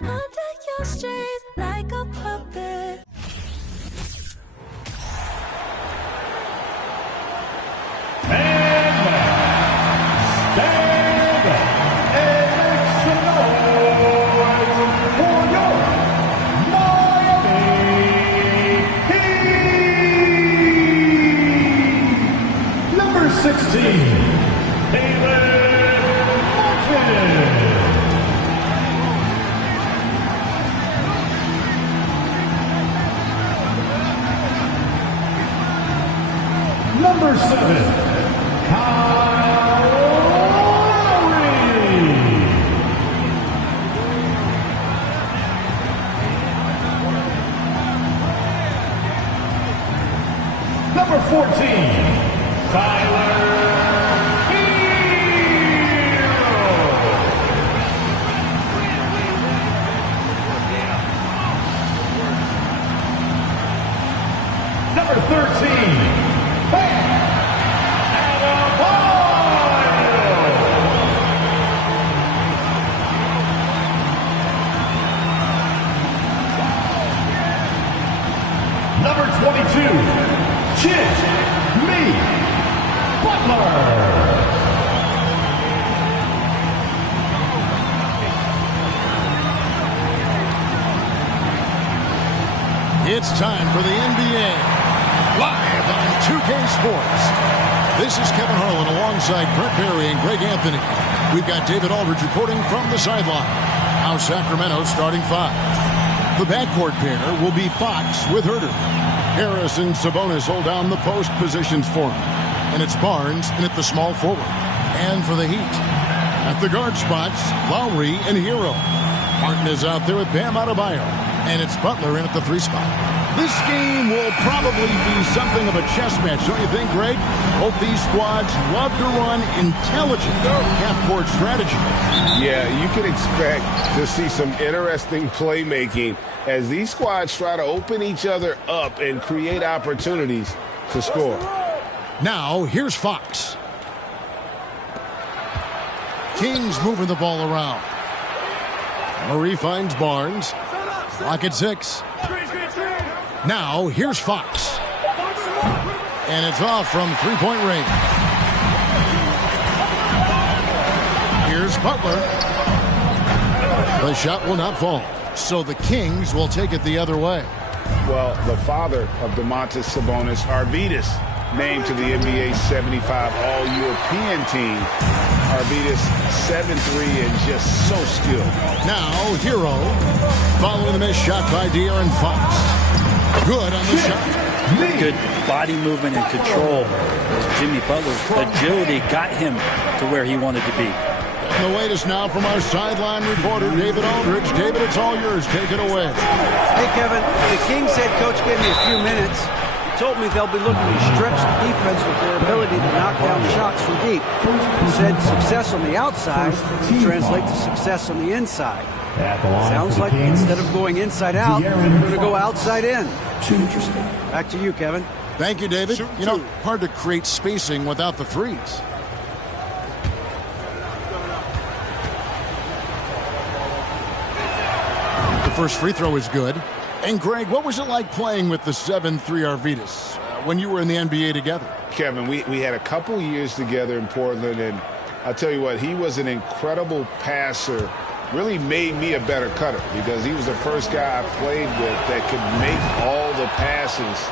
under your strings like a puppet. And now, stand and for your Miami Heat. Number 16, Caleb Martin. Number 7, Kyle Lowry. Number 14, Tyler Hero. Number 13, Number 22, Jimmy Butler. It's time for the NBA, live on 2K Sports. This is Kevin Harlan alongside Brent Barry and Greg Anthony. We've got David Aldridge reporting from the sideline. Now Sacramento starting 5. The backcourt pair will be Fox with Herter. Harris and Sabonis hold down the post positions for him. And it's Barnes in at the small forward. And for the Heat, at the guard spots, Lowry and Hero. Martin is out there with Bam Adebayo. And it's Butler in at the 3 spot. This game will probably be something of a chess match, don't you think, Greg? Both these squads love to run intelligent half-court strategy. Yeah, you can expect to see some interesting playmaking as these squads try to open each other up and create opportunities to score. Now, here's Fox. Kings moving the ball around. Murray finds Barnes. Lock at 6. Now, here's Fox. And it's off from three-point range. Here's Butler. The shot will not fall. So the Kings will take it the other way. Well, the father of Domantas Sabonis, Arvydas, named to the NBA 75 All-European team. Arvydas 7'3" and just so skilled. Now, Hero, following the missed shot by De'Aaron Fox. Good on the shot. Good body movement and control. Jimmy Butler's agility got him to where he wanted to be. And the latest now from our sideline reporter, David Aldridge. David, it's all yours. Take it away. Hey, Kevin, the Kings head coach gave me a few minutes. He told me they'll be looking to stretch the defense with their ability to knock down shots from deep. He said success on the outside translates to success on the inside. Sounds like instead of going inside out, they're going to go outside in. Interesting. Back to you, Kevin. Thank you, David. You know, hard to create spacing without the threes. The first free throw is good. And Greg, what was it like playing with the 7'3" Arvydas when you were in the NBA together? Kevin, we had a couple years together in Portland, and I'll tell you what, he was an incredible passer. Really made me a better cutter because he was the first guy I played with that could make all the passes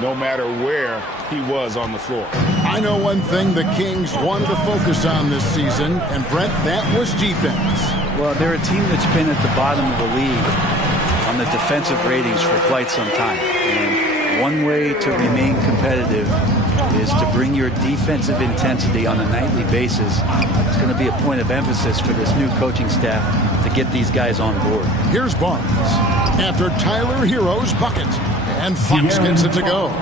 no matter where he was on the floor. I know one thing the Kings wanted to focus on this season, and Brent, that was defense. Well, they're a team that's been at the bottom of the league on the defensive ratings for quite some time. And one way to remain competitive is to bring your defensive intensity on a nightly basis. It's going to be a point of emphasis for this new coaching staff to get these guys on board. Here's Barnes after Tyler Hero's bucket, and Fox gets it to go.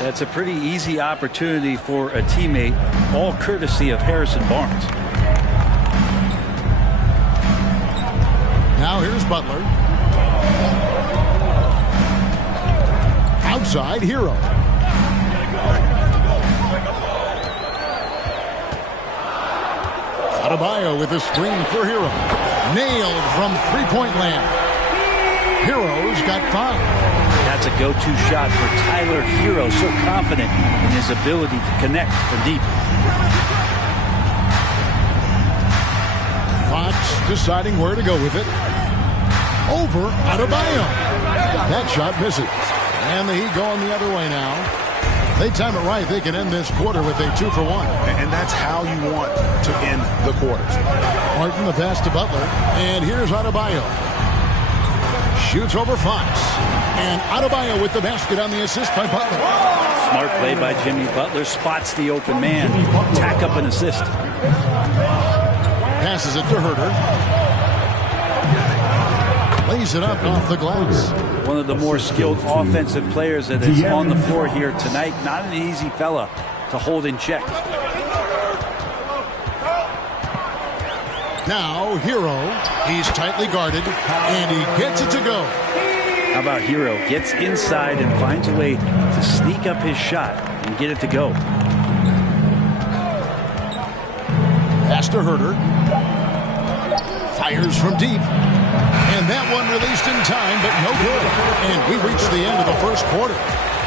That's a pretty easy opportunity for a teammate, all courtesy of Harrison Barnes. Now here's Butler. Outside, Hero. Adebayo with a screen for Hero. Nailed from three-point land. Hero's got 5. That's a go-to shot for Tyler Hero, so confident in his ability to connect from deep. Fox deciding where to go with it. Over Adebayo. That shot misses. And the Heat going the other way now. They time it right. They can end this quarter with a 2-for-1. And that's how you want to end the quarters. Martin the pass to Butler. And here's Adebayo. Shoots over Fox. And Adebayo with the basket on the assist by Butler. Smart play by Jimmy Butler. Spots the open man. Tack up an assist. Passes it to Herter. Lays it up off the glass. One of the more skilled offensive players that is on the floor here tonight. Not an easy fella to hold in check. Now Hero. He's tightly guarded. And he gets it to go. How about Hero? Gets inside and finds a way to sneak up his shot and get it to go. Pass to Herter. Fires from deep. And that one released in time, but no good. And we reach the end of the first quarter.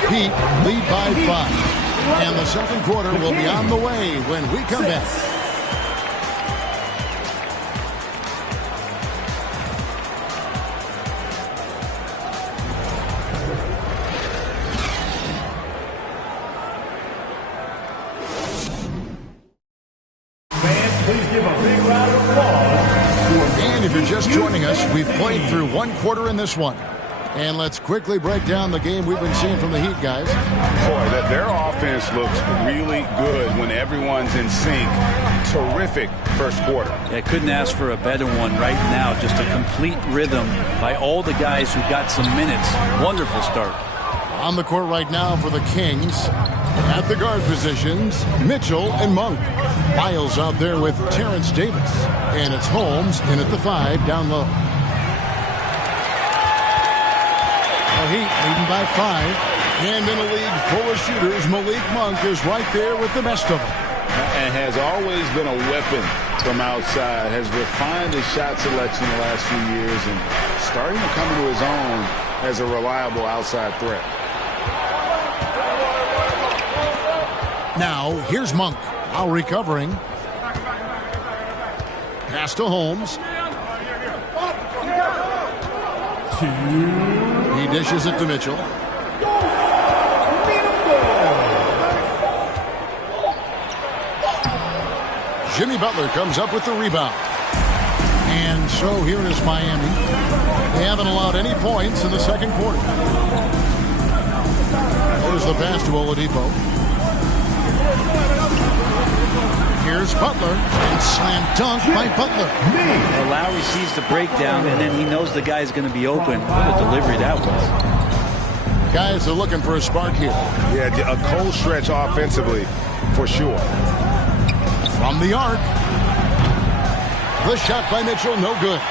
Heat lead by 5. And the second quarter will be on the way when we come back. Please give a big round of applause. And if you're just joining us, we've played through one quarter in this one. And let's quickly break down the game we've been seeing from the Heat, guys. Boy, their offense looks really good when everyone's in sync. Terrific first quarter. Yeah, couldn't ask for a better one right now. Just a complete rhythm by all the guys who got some minutes. Wonderful start. On the court right now for the Kings. At the guard positions, Mitchell and Monk. Miles out there with Terrence Davis. And it's Holmes in at the 5 down low. The Heat leading by 5. And in a league full of shooters, Malik Monk is right there with the best of them. And has always been a weapon from outside. Has refined his shot selection the last few years and starting to come into his own as a reliable outside threat. Now, here's Monk. While recovering. Pass to Holmes. He dishes it to Mitchell. Jimmy Butler comes up with the rebound. And so here is Miami. They haven't allowed any points in the second quarter. There's the pass to Oladipo. Here's Butler, and slam dunk by Butler. Well, Lowry sees the breakdown, and then he knows the guy's going to be open. What a delivery that was. Guys are looking for a spark here. Yeah, a cold stretch offensively, for sure. From the arc. The shot by Mitchell, no good.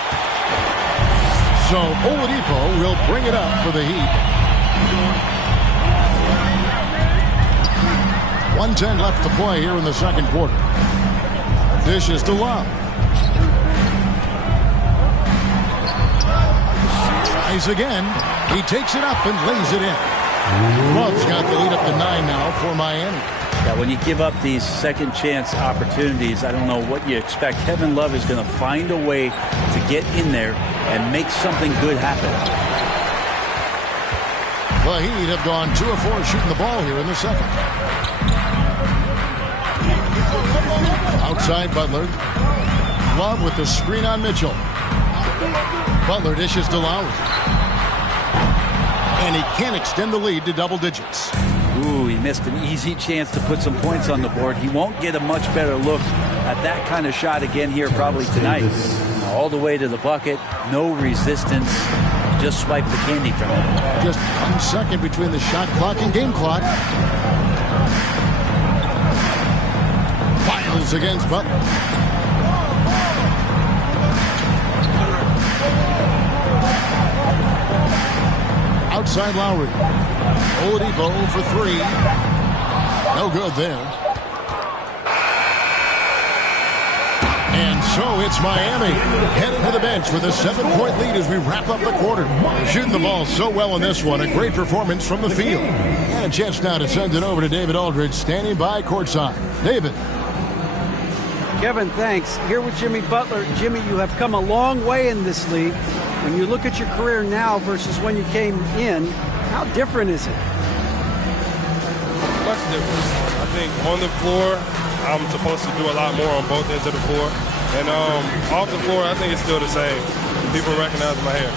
So Oladipo will bring it up for the Heat. 1:10 left to play here in the second quarter. Dishes to Love. Tries again. He takes it up and lays it in. Love's got the lead up to 9 now for Miami. Yeah, when you give up these second chance opportunities, I don't know what you expect. Kevin Love is going to find a way to get in there and make something good happen. The Heat have gone 2 of 4 shooting the ball here in the second. Outside Butler. Love with the screen on Mitchell. Butler dishes to Lowry. And he can't extend the lead to double digits. Ooh, he missed an easy chance to put some points on the board. He won't get a much better look at that kind of shot again here probably tonight. All the way to the bucket. No resistance. Just swipe the candy from him. Just 1 second between the shot clock and game clock. Miles against Butler. Outside Lowry. Oladipo for 3. No good there. And So it's Miami headed to the bench with a 7-point lead as we wrap up the quarter. Shooting the ball so well in this one. A great performance from the field. And a chance now to send it over to David Aldridge, standing by courtside. David. Kevin, thanks. Here with Jimmy Butler. Jimmy, you have come a long way in this league. When you look at your career now versus when you came in, how different is it? Much different. I think on the floor, I'm supposed to do a lot more on both ends of the floor. And off the floor, I think it's still the same. People recognize my hair.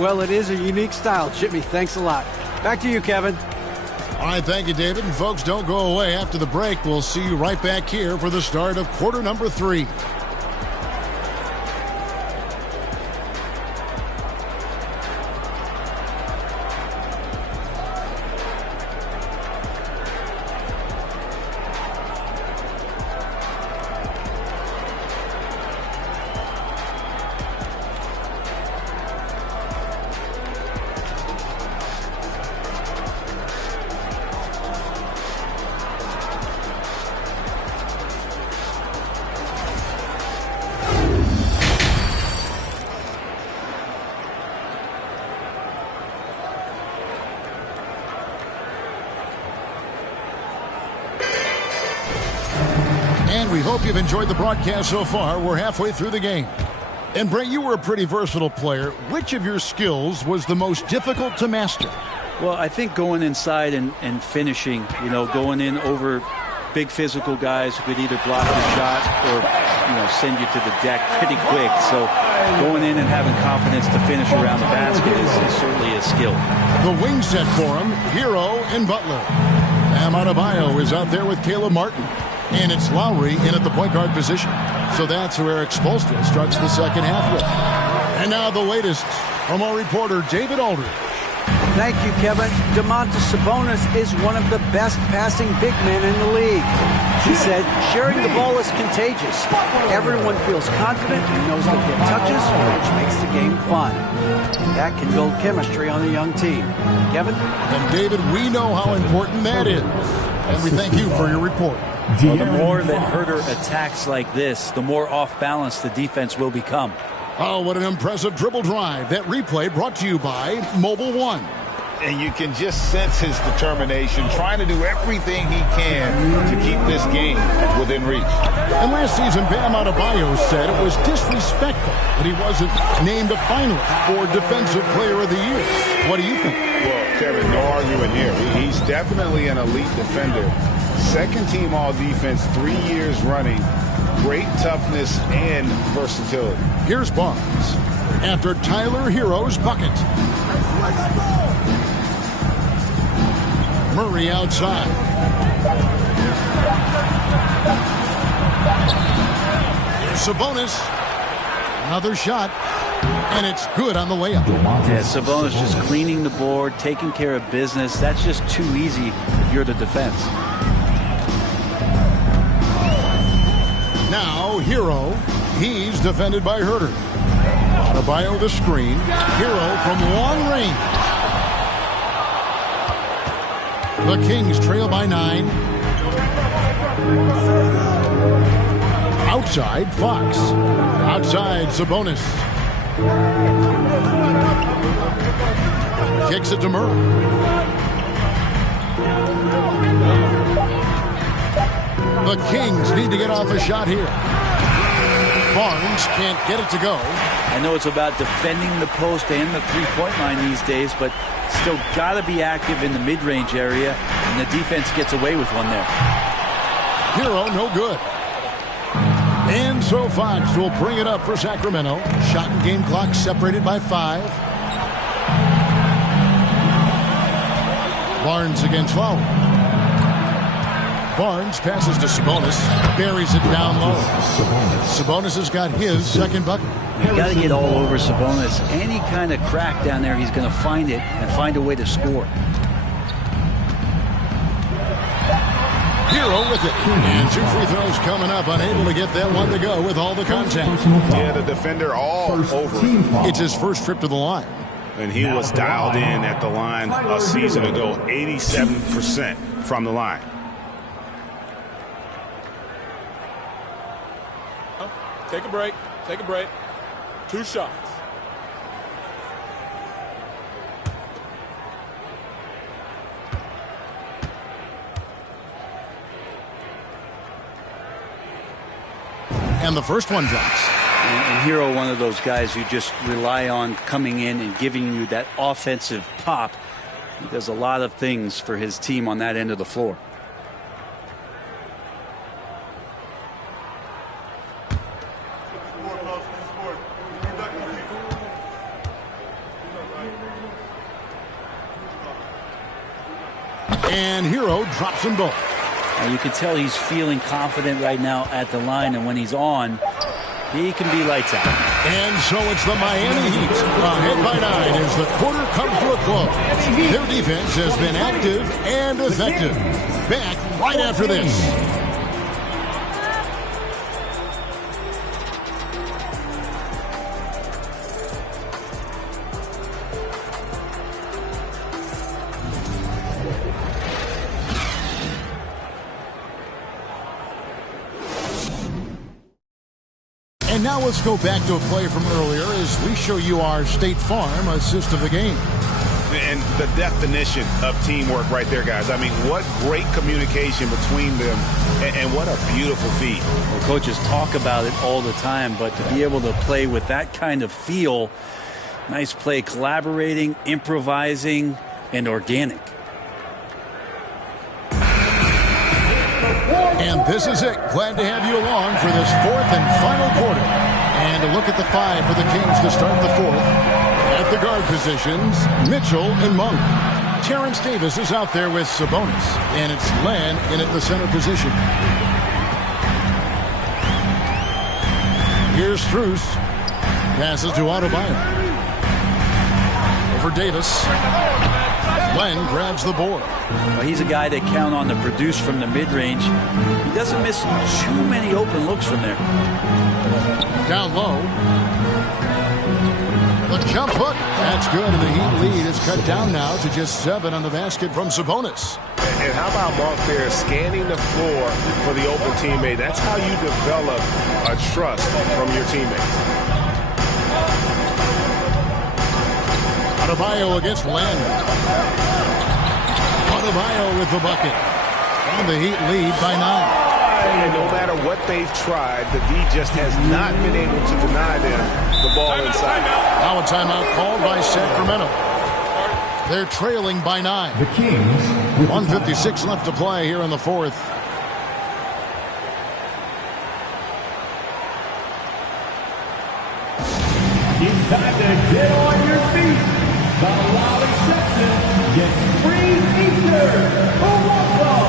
Well, it is a unique style, Jimmy. Thanks a lot. Back to you, Kevin. All right, thank you, David. And folks, don't go away. After the break, we'll see you right back here for the start of quarter number 3. And we hope you've enjoyed the broadcast so far. We're halfway through the game. And Brent, you were a pretty versatile player. Which of your skills was the most difficult to master? Well, I think going inside and finishing, going in over big physical guys who could either block the shot or, send you to the deck pretty quick. So going in and having confidence to finish around the basket is certainly a skill. The wing set for him, Hero and Butler. Bam Adebayo is out there with Caleb Martin. And it's Lowry in at the point guard position. So that's who Eric Spoelstra starts the second half with. And now the latest from our reporter, David Aldridge. Thank you, Kevin. Domantas Sabonis is one of the best passing big men in the league. He said, sharing the ball is contagious. Everyone feels confident and knows they'll get touches, which makes the game fun. That can build chemistry on a young team. Kevin? And David, we know how important that is. And we thank you for your report. Well, the more that Herter attacks like this, the more off balance the defense will become. Oh, what an impressive dribble drive. That replay brought to you by Mobile One. And you can just sense his determination, trying to do everything he can to keep this game within reach. And last season, Bam Adebayo said it was disrespectful that he wasn't named a finalist for Defensive Player of the Year. What do you think? Well, Kevin, no arguing here. He's definitely an elite defender. Second team all defense 3 years running. Great toughness and versatility. Here's Barnes after Tyler Hero's bucket. Murray outside. Here's Sabonis. Another shot. And it's good on the layup. Yeah, Sabonis just cleaning the board, taking care of business. That's just too easy if you're the defense. Now, Hero. He's defended by Herter. Adebayo the screen. Hero from long range. The Kings trail by 9. Outside, Fox. Outside, Sabonis. Kicks it to Murray. The Kings need to get off a shot here. Barnes can't get it to go. I know it's about defending the post and the three-point line these days, but still got to be active in the mid-range area, and the defense gets away with one there. Hero, no good. And so Fox will bring it up for Sacramento. Shot and game clock separated by 5. Barnes against Lowry. Barnes passes to Sabonis, buries it down low. Sabonis has got his second bucket. You got to get all over Sabonis. Any kind of crack down there, he's going to find it and find a way to score. Hero with it. And 2 free throws coming up. Unable to get that one to go with all the contact. Yeah, the defender all over. It's his first trip to the line. And he was dialed in at the line a season ago, 87% from the line. Take a break. Take a break. 2 shots. And the first one drops. And Hero, one of those guys you just rely on coming in and giving you that offensive pop. He does a lot of things for his team on that end of the floor. And Hero drops them both. And you can tell he's feeling confident right now at the line, and when he's on, he can be lights out. And so it's the Miami Heat ahead by 9 as the quarter comes to a close. Their defense has been active and effective. Back right after this. And now let's go back to a play from earlier as we show you our State Farm assist of the game. And the definition of teamwork right there, guys. I mean, what great communication between them, and what a beautiful feed. Well, coaches talk about it all the time, but to be able to play with that kind of feel, nice play, collaborating, improvising, and organic. And this is it. Glad to have you along for this 4th and final quarter. And a look at the 5 for the Kings to start the 4th. At the guard positions, Mitchell and Monk. Terrence Davis is out there with Sabonis. And it's Len in at the center position. Here's Strus. Passes to Adebayo. Over Davis. Len grabs the board. Well, he's a guy they count on to produce from the mid-range. He doesn't miss too many open looks from there. Down low. The jump hook. That's good, and the Heat lead is cut down now to just 7 on the basket from Sabonis. And how about Monk there scanning the floor for the open teammate? That's how you develop a trust from your teammates. Adebayo against Len. Adebayo with the bucket. And the Heat lead by 9. And no matter what they've tried, the D just has not been able to deny them the ball inside. Now a timeout called by Sacramento. They're trailing by 9. The Kings. 1:56 left to play here in the 4th. It's time to get on your feet. The Raleigh section gets free t-shirts. Who wants them?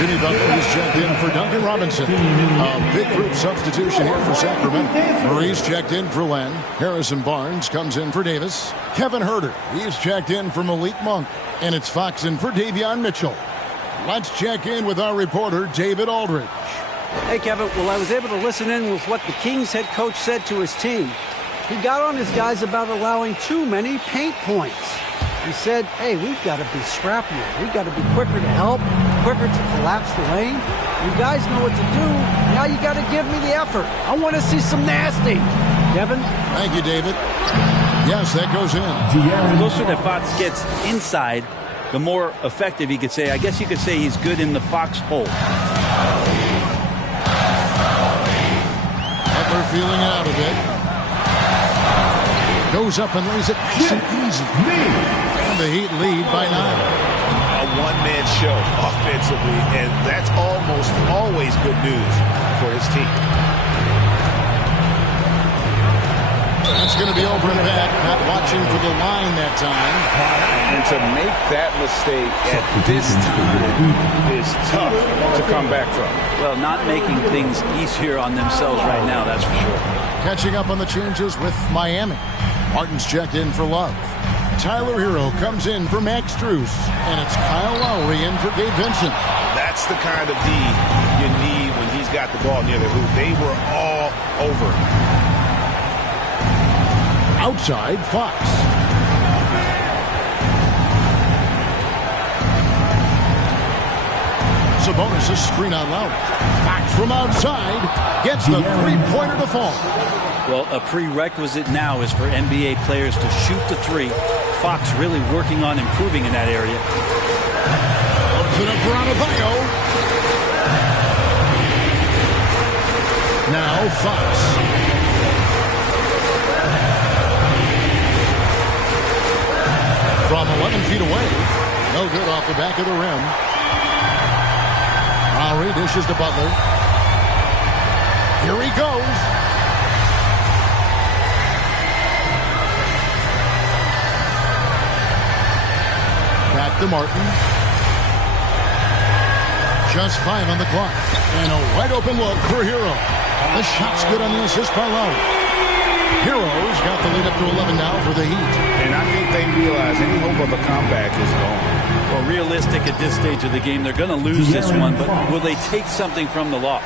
Jimmy Butler is checked in for Duncan Robinson. A big group substitution here for Sacramento. Maurice checked in for Len. Harrison Barnes comes in for Davis. Kevin Huerter, he's checked in for Malik Monk. And it's Fox in for Davion Mitchell. Let's check in with our reporter, David Aldridge. Hey, Kevin. Well, I was able to listen in with what the Kings head coach said to his team. He got on his guys about allowing too many paint points. He said, hey, we've got to be scrappier. We've got to be quicker to help, quicker to collapse the lane. You guys know what to do. Now you got to give me the effort. I want to see some nasty. Kevin? Thank you, David. Yes, that goes in. The closer that Fox gets inside, the more effective he could say. I guess you could say he's good in the foxhole. Butler feeling it out a bit. Goes up and lays it nice and easy. And the Heat lead by 9. A one-man show offensively, and that's almost always good news for his team. That's going to be over and back. Not watching for the line that time. And to make that mistake at this time is tough to come back from. Well, not making things easier on themselves right now, that's for sure. Catching up on the changes with Miami. Martin's checked in for Love. Tyler Hero comes in for Max Strus. And it's Kyle Lowry in for Gabe Vincent. That's the kind of D you need when he's got the ball near the hoop. They were all over. Outside, Fox. Sabonis' screen on Lowry. Fox from outside gets the three-pointer to fall. Well, a prerequisite now is for NBA players to shoot the three. Fox really working on improving in that area. Opens it up for Adebayo. Now Fox. From 11 feet away. No good off the back of the rim. Lowry dishes to Butler. Here he goes. Back to Martin. Just 5 on the clock. And a wide open look for Hero. The shot's good on the assist by Lowry. Heroes got the lead up to 11 now for the Heat. And I think they realize any hope of a comeback is gone. Well, realistic at this stage of the game, they're going to lose this one, but will they take something from the loss?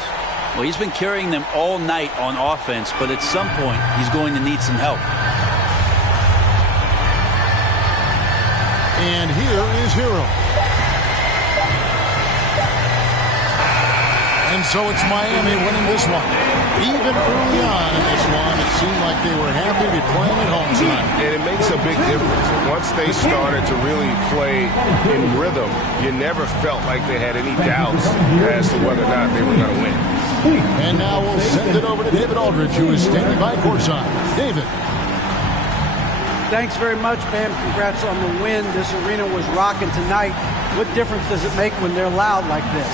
Well, he's been carrying them all night on offense, but at some point, he's going to need some help. And here is Hero. And so it's Miami winning this one. Even early on in this one, it seemed like they were happy to be playing at home tonight. And it makes a big difference. Once they started to really play in rhythm, you never felt like they had any doubts as to whether or not they were going to win. And now we'll send it over to David Aldridge, who is standing by courtside. David. Thanks very much, man. Congrats on the win. This arena was rocking tonight. What difference does it make when they're loud like this?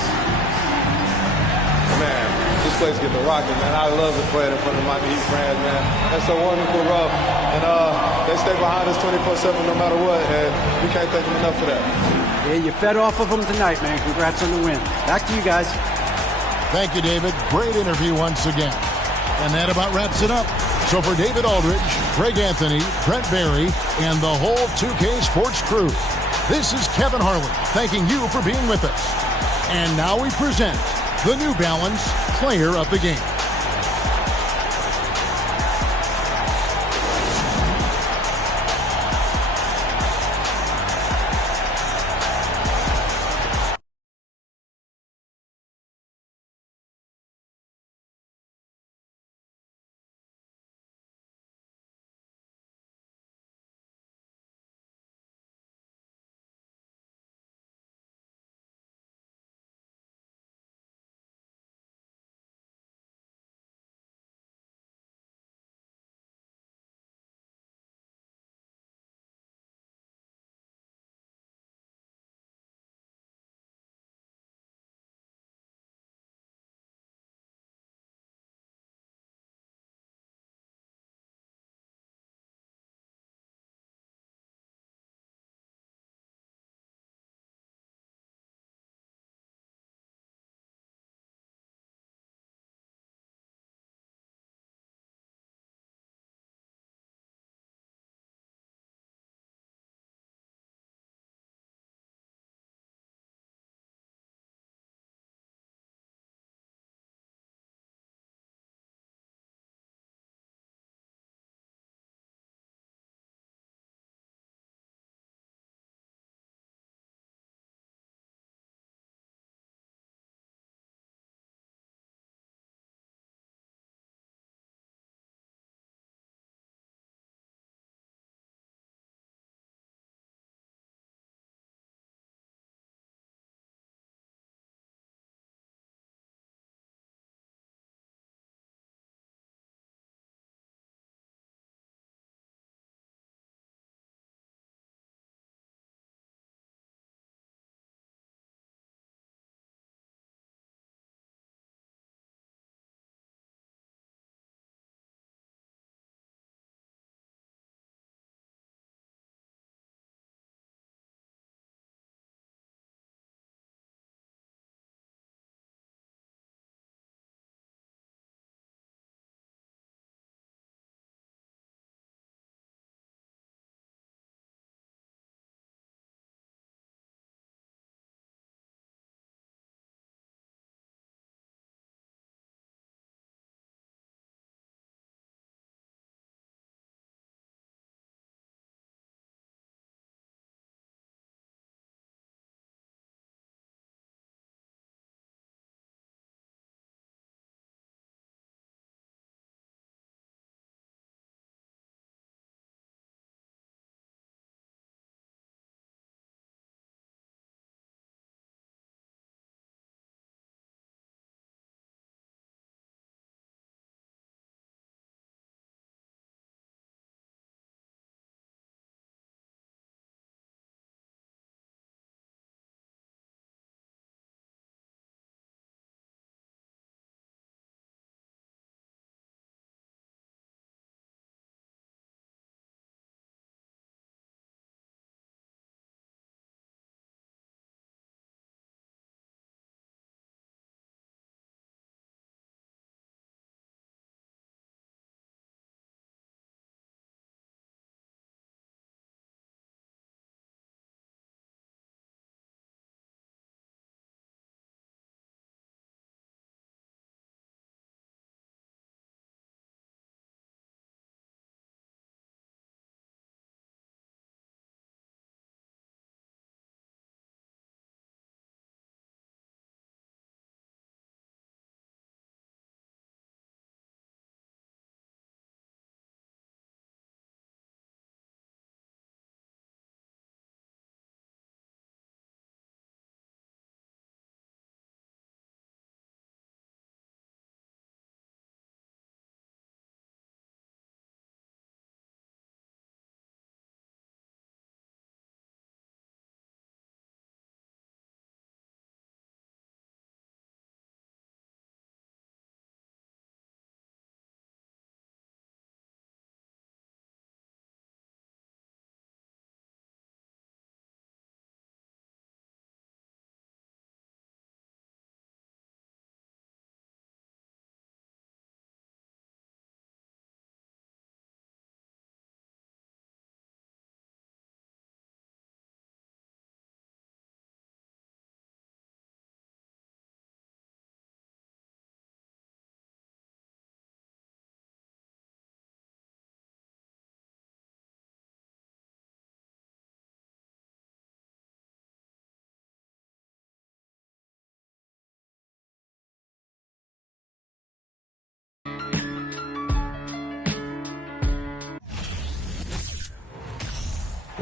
Man, this place getting rocking, man. I love to play in front of Miami Heat fans, man. That's a wonderful rub. And they stay behind us 24/7 no matter what, and we can't thank them enough for that. Yeah, you fed off of them tonight, man. Congrats on the win. Back to you guys. Thank you, David. Great interview once again. And that about wraps it up. So for David Aldridge, Greg Anthony, Brent Barry, and the whole 2K Sports crew, this is Kevin Harlan thanking you for being with us. And now we present the New Balance Player of the Game.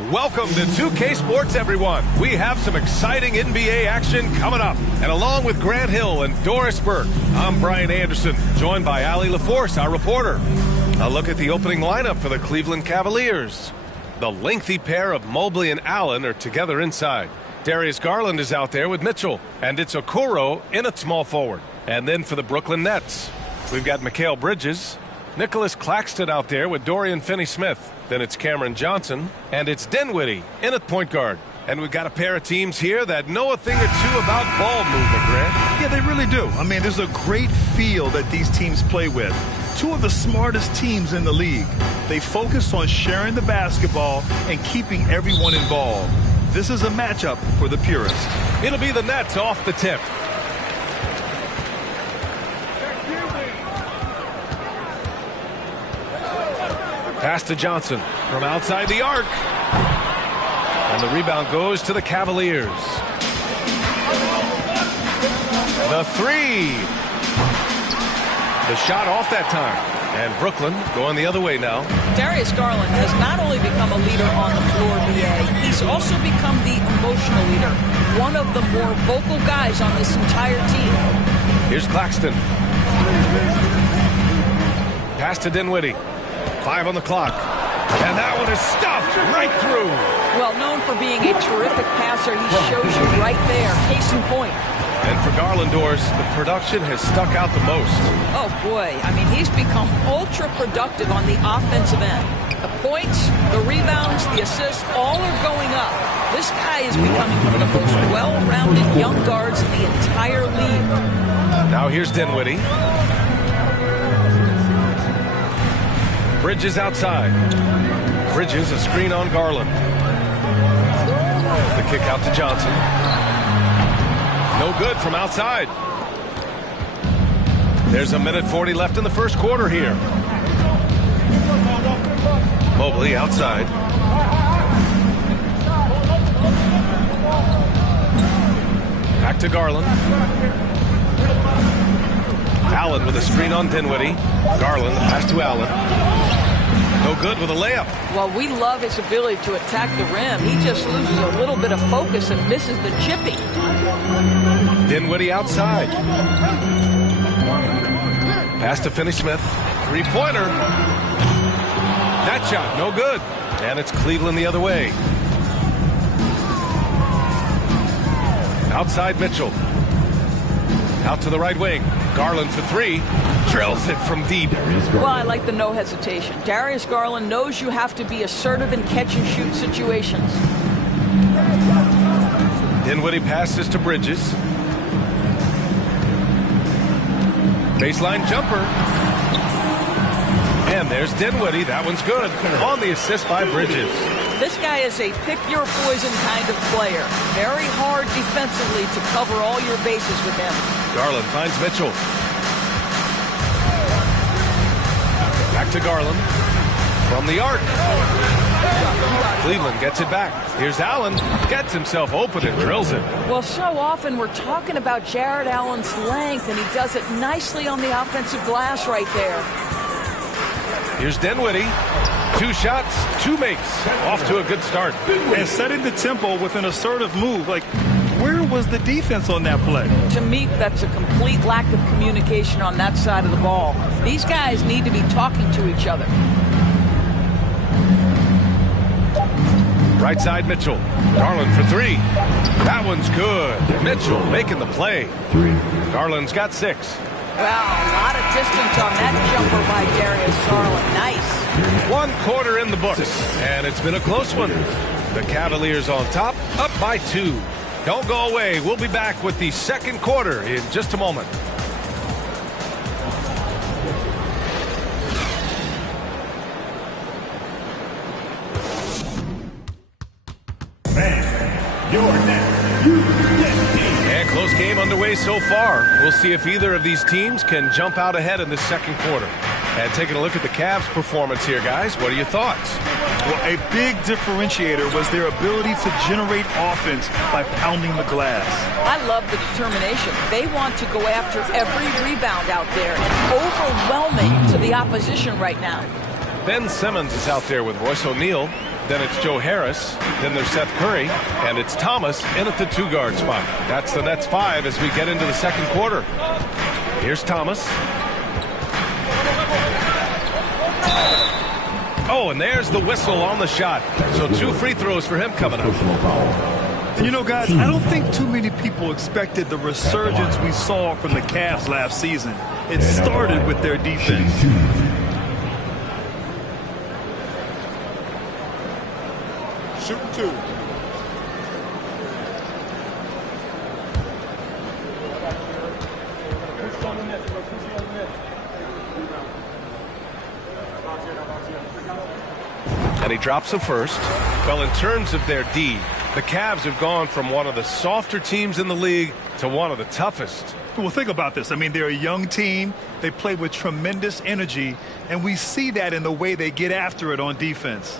Welcome to 2K Sports, everyone. We have some exciting NBA action coming up. And along with Grant Hill and Doris Burke, I'm Brian Anderson, joined by Allie LaForce, our reporter. A look at the opening lineup for the Cleveland Cavaliers. The lengthy pair of Mobley and Allen are together inside. Darius Garland is out there with Mitchell, and it's Okoro in at small forward. And then for the Brooklyn Nets, we've got Mikal Bridges, Nicholas Claxton out there with Dorian Finney-Smith. Then it's Cameron Johnson, and it's Dinwiddie in at point guard. And we've got a pair of teams here that know a thing or two about ball movement, Grant. Yeah, they really do. I mean, there's a great feel that these teams play with. Two of the smartest teams in the league. They focus on sharing the basketball and keeping everyone involved. This is a matchup for the purist. It'll be the Nets off the tip. Pass to Johnson from outside the arc. And the rebound goes to the Cavaliers. The three. The shot off that time. And Brooklyn going the other way now. Darius Garland has not only become a leader on the floor, BA, he's also become the emotional leader. One of the more vocal guys on this entire team. Here's Claxton. Pass to Dinwiddie. 5 on the clock. And that one is stuffed right through. Well, known for being a terrific passer, he shows you right there. Case in point. And for Garland, Doris, the production has stuck out the most. Oh, boy. I mean, he's become ultra-productive on the offensive end. The points, the rebounds, the assists, all are going up. This guy is becoming one of the most well-rounded young guards in the entire league. Now here's Dinwiddie. Bridges outside. Bridges, a screen on Garland. The kick out to Johnson. No good from outside. There's a minute 40 left in the first quarter here. Mobley outside. Back to Garland. Allen with a screen on Dinwiddie. Garland, the pass to Allen. No good with a layup. Well, we love his ability to attack the rim. He just loses a little bit of focus and misses the chippy. Dinwiddie outside. Pass to Finney-Smith. Three-pointer. That shot, no good. And it's Cleveland the other way. Outside Mitchell. Out to the right wing. Garland for three. Drills it from deep. Well, I like the no hesitation. Darius Garland knows you have to be assertive in catch-and-shoot situations. Dinwiddie passes to Bridges. Baseline jumper. And there's Dinwiddie. That one's good. On the assist by Bridges. This guy is a pick-your-poison kind of player. Very hard defensively to cover all your bases with him. Garland finds Mitchell. Back to Garland. From the arc. Cleveland gets it back. Here's Allen. Gets himself open and drills it. Well, so often we're talking about Jared Allen's length, and he does it nicely on the offensive glass right there. Here's Dinwiddie. 2 shots, 2 makes. Off to a good start. And setting the tempo with an assertive move. Like, where was the defense on that play? To me, that's a complete lack of communication on that side of the ball. These guys need to be talking to each other. Right side Mitchell. Garland for 3. That one's good. Mitchell making the play. Garland's got 6. Wow, a lot of distance on that jumper by Darius Garland. Nice. 1 quarter in the books, and it's been a close one. The Cavaliers on top, up by 2. Don't go away. We'll be back with the second quarter in just a moment. And close game underway so far. We'll see if either of these teams can jump out ahead in the second quarter. And taking a look at the Cavs' performance here, guys, what are your thoughts? Well, a big differentiator was their ability to generate offense by pounding the glass. I love the determination. They want to go after every rebound out there and overwhelming to the opposition right now. Ben Simmons is out there with Royce O'Neal. then it's Joe Harris, then there's Seth Curry, and it's Thomas in at the 2-guard spot. That's the Nets 5 as we get into the second quarter. Here's Thomas. Oh, and there's the whistle on the shot. So 2 free throws for him coming up. And you know, guys, I don't think too many people expected the resurgence we saw from the Cavs last season. It started with their defense. Shooting 2. And he drops the first. Well, in terms of their D, the Cavs have gone from one of the softer teams in the league to one of the toughest. Well, think about this. I mean, they're a young team. They play with tremendous energy, and we see that in the way they get after it on defense.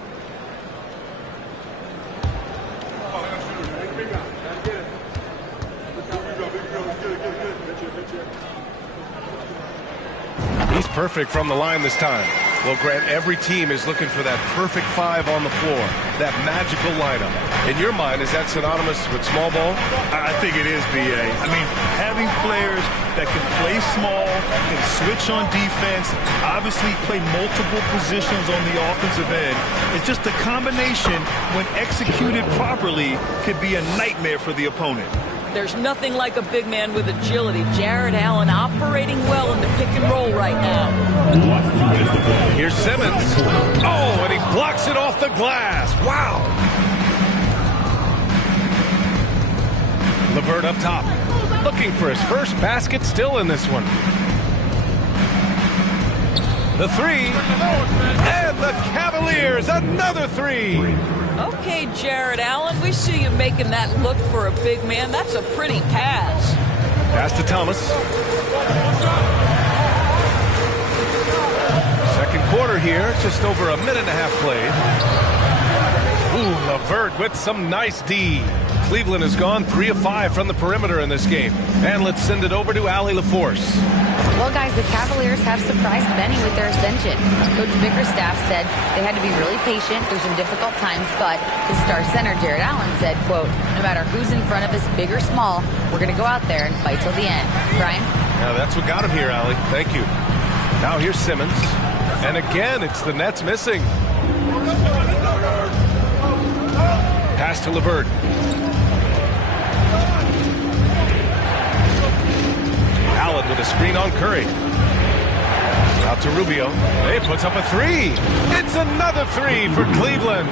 He's perfect from the line this time. Well, Grant, every team is looking for that perfect 5 on the floor, that magical lineup. In your mind, is that synonymous with small ball? I think it is, B.A. I mean, having players that can play small, can switch on defense, obviously play multiple positions on the offensive end. It's just a combination, when executed properly, could be a nightmare for the opponent. There's nothing like a big man with agility. Jarrett Allen operating well in the pick and roll right now. Here's Simmons. Oh, and he blocks it off the glass. Wow. LeVert up top, looking for his first basket, still in this one. The 3, and the Cavaliers, another 3. Okay, Jarrett Allen, we see you making that look for a big man. That's a pretty pass. Pass to Thomas. Second quarter here, just over a minute and a half played. Ooh, LeVert with some nice D. Cleveland has gone 3 of 5 from the perimeter in this game. And let's send it over to Allie LaForce. Well, guys, the Cavaliers have surprised many with their ascension. Coach Bickerstaff said they had to be really patient through some difficult times, but his star center, Jarrett Allen, said, quote, no matter who's in front of us, big or small, we're going to go out there and fight till the end. Brian? Yeah, that's what got him here, Allie. Thank you. Now here's Simmons. And again, it's the Nets missing. Pass to LeVert. Allen with a screen on Curry. Out to Rubio. He puts up a 3. It's another 3 for Cleveland.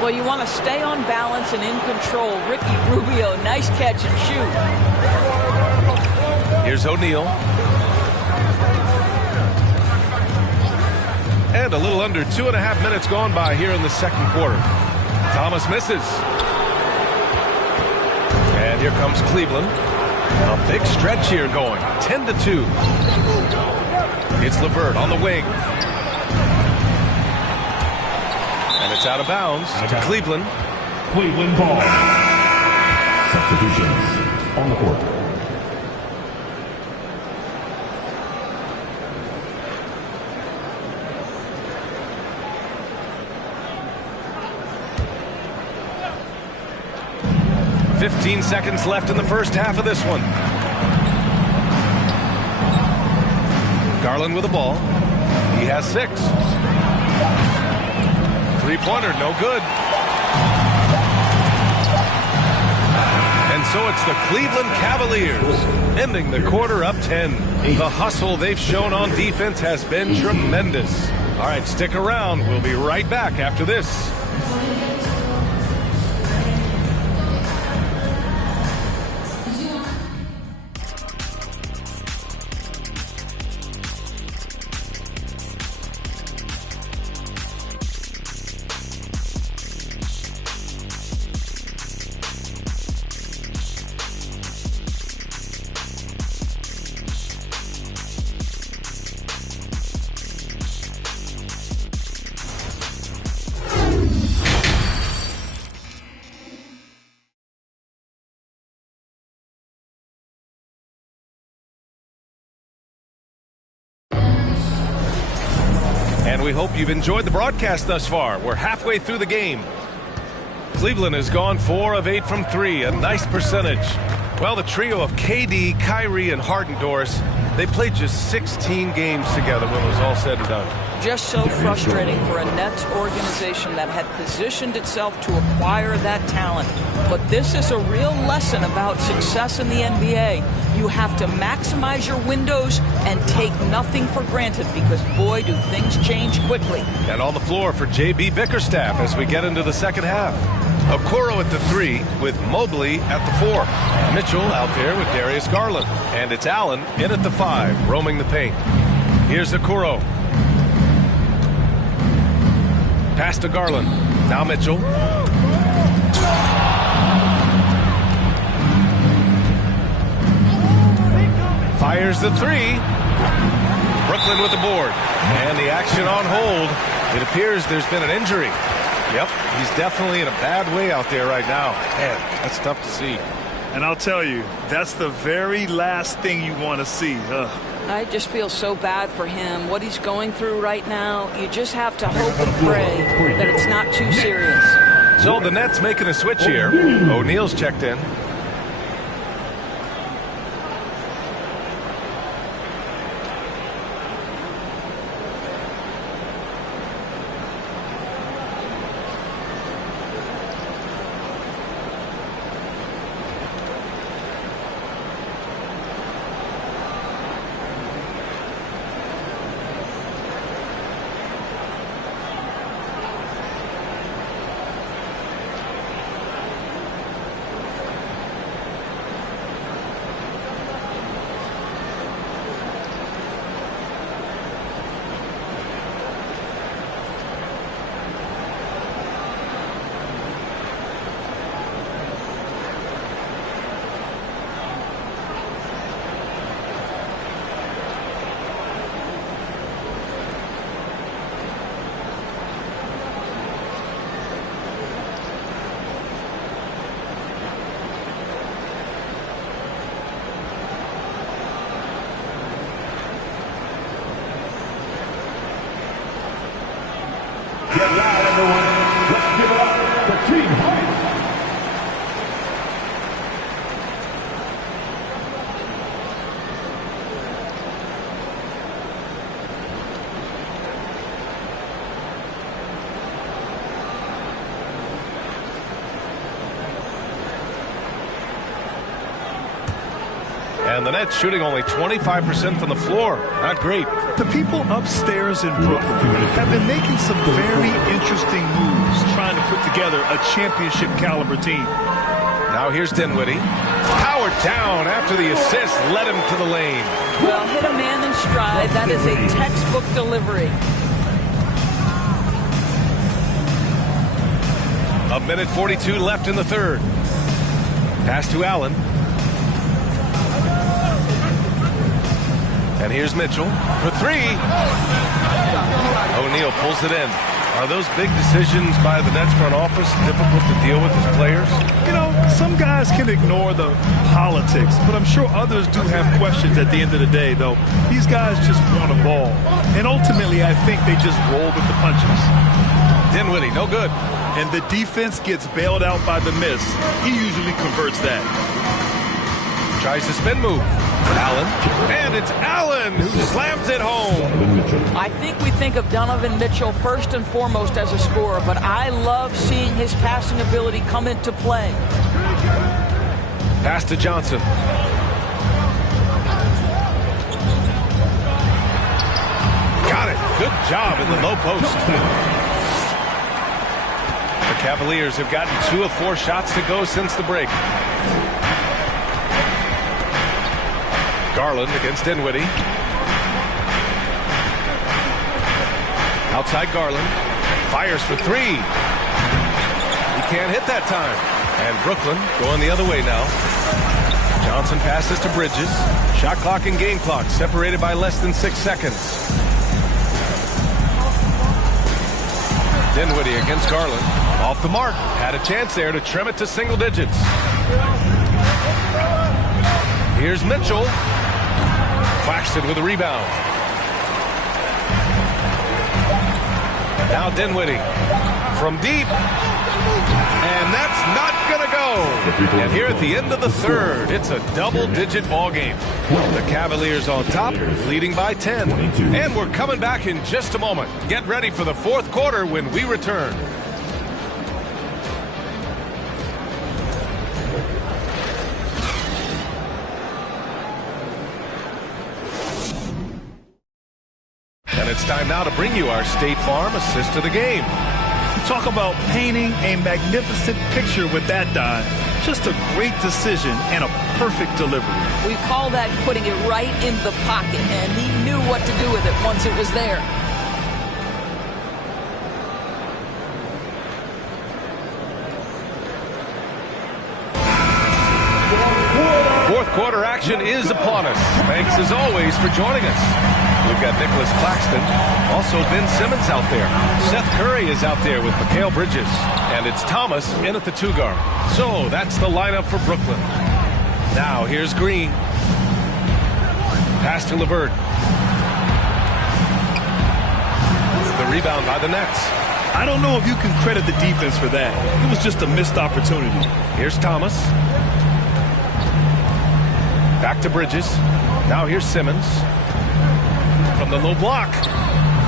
Well, you want to stay on balance and in control. Ricky Rubio, nice catch and shoot. Here's O'Neal. And a little under 2.5 minutes gone by here in the second quarter. Thomas misses. And here comes Cleveland. A big stretch here going. 10-2. It's LeVert on the wing. And it's out of bounds to Cleveland. Cleveland ball. Substitutions on the court. "15 seconds left in the first half of this one. Garland with the ball. He has 6. Three-pointer, no good. And so it's the Cleveland Cavaliers ending the quarter up 10. The hustle they've shown on defense has been tremendous. All right, stick around. We'll be right back after this. And we hope you've enjoyed the broadcast thus far. We're halfway through the game. Cleveland has gone 4 of 8 from 3, a nice percentage. Well, the trio of KD, Kyrie, and Harden, Doris, they played just 16 games together when it was all said and done. Just so frustrating for a Nets organization that had positioned itself to acquire that talent. But this is a real lesson about success in the NBA. You have to maximize your windows and take nothing for granted because, boy, do things change quickly. And on the floor for J.B. Bickerstaff as we get into the second half. Okoro at the 3 with Mobley at the 4. Mitchell out there with Darius Garland. And it's Allen in at the 5, roaming the paint. Here's Okoro. Pass to Garland. Now Mitchell. Fires the 3. Brooklyn with the board. And the action on hold. It appears there's been an injury. Yep, he's definitely in a bad way out there right now. Man, that's tough to see. And I'll tell you, that's the very last thing you want to see. I just feel so bad for him. What he's going through right now, you just have to hope and pray that it's not too serious. So the Nets making a switch here. O'Neal's checked in. Get loud, everyone. Let's give it up for Team Harden. And the Nets shooting only 25% from the floor. Not great. The people upstairs in Brooklyn have been making some very interesting moves trying to put together a championship caliber team. Now here's Dinwiddie. Powered down after the assist led him to the lane. Well, hit a man in stride. That is a textbook delivery. A minute 42 left in the third. Pass to Allen. And here's Mitchell for 3. O'Neal pulls it in. Are those big decisions by the Nets front office difficult to deal with as players? You know, some guys can ignore the politics, but I'm sure others do have questions at the end of the day, though. These guys just want a ball. And ultimately, I think they just roll with the punches. Dinwiddie, no good. And the defense gets bailed out by the miss. He usually converts that. Tries the spin move. Allen. And it's Allen who slams it home. I think we think of Donovan Mitchell first and foremost as a scorer, but I love seeing his passing ability come into play. Pass to Johnson. Got it. Good job in the low post. The Cavaliers have gotten 2 of 4 shots to go since the break. Garland against Dinwiddie. Outside Garland. Fires for 3. He can't hit that time. And Brooklyn going the other way now. Johnson passes to Bridges. Shot clock and game clock separated by less than 6 seconds. Dinwiddie against Garland. Off the mark. Had a chance there to trim it to single digits. Here's Mitchell. Claxton with a rebound. Now Dinwiddie from deep. And that's not going to go. And here at the end of the third, it's a double-digit ball game. The Cavaliers on top, leading by 10. And we're coming back in just a moment. Get ready for the fourth quarter when we return. And it's time now to bring you our State Farm assist of the game. Talk about painting a magnificent picture with that, Don. Just a great decision and a perfect delivery. We call that putting it right in the pocket, and he knew what to do with it once it was there. Fourth quarter action is upon us. Thanks as always for joining us. We've got Nicholas Claxton, also Ben Simmons out there. Seth Curry is out there with Mikal Bridges. And it's Thomas in at the 2 guard. So that's the lineup for Brooklyn. Now here's Green. Pass to LeVert. The rebound by the Nets. I don't know if you can credit the defense for that. It was just a missed opportunity. Here's Thomas. Back to Bridges. Now here's Simmons. From the low block.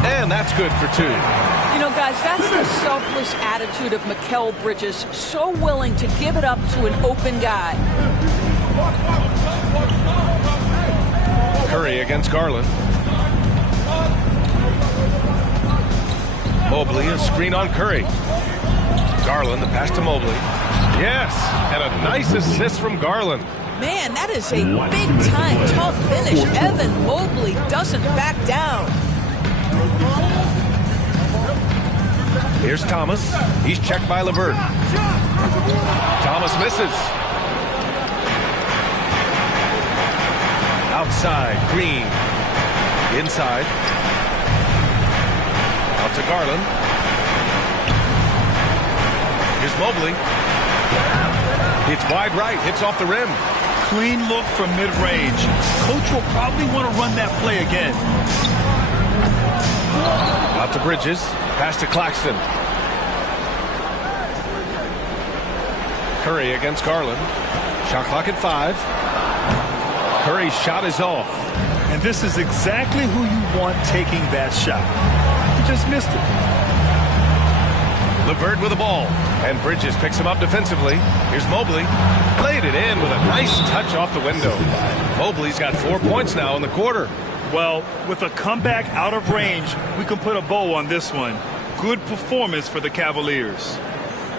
And that's good for 2. You know, guys, that's the selfless attitude of Mikal Bridges. So willing to give it up to an open guy. Curry against Garland. Mobley, a screen on Curry. Garland, the pass to Mobley. Yes, and a nice assist from Garland. Man, that is a big-time tough finish. Evan Mobley doesn't back down. Here's Thomas. He's checked by LeVert. Thomas misses. Outside, Green. Inside. Out to Garland. Here's Mobley. It's wide right. Hits off the rim. Clean look from mid-range. Coach will probably want to run that play again. Out to Bridges. Pass to Claxton. Curry against Garland. Shot clock at 5. Curry's shot is off. And this is exactly who you want taking that shot. He just missed it. LeVert with the ball. And Bridges picks him up defensively. Here's Mobley. Played it in with a nice touch off the window. Mobley's got 4 points now in the quarter. Well, with a comeback out of range, we can put a bow on this one. Good performance for the Cavaliers.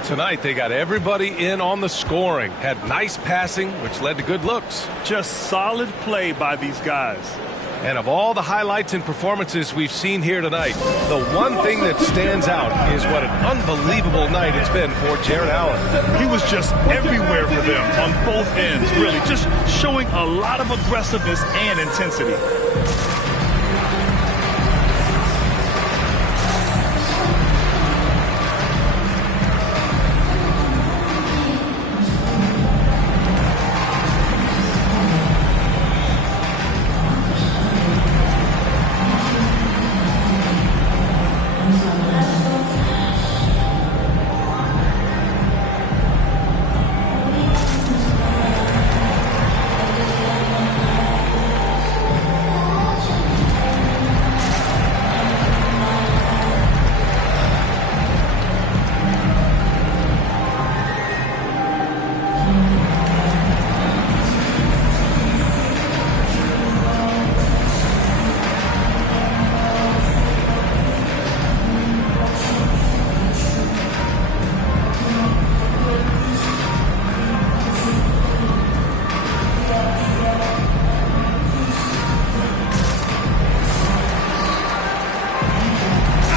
Tonight, they got everybody in on the scoring. Had nice passing, which led to good looks. Just solid play by these guys. And of all the highlights and performances we've seen here tonight, the one thing that stands out is what an unbelievable night it's been for Jarrett Allen. He was just everywhere for them on both ends, really, just showing a lot of aggressiveness and intensity.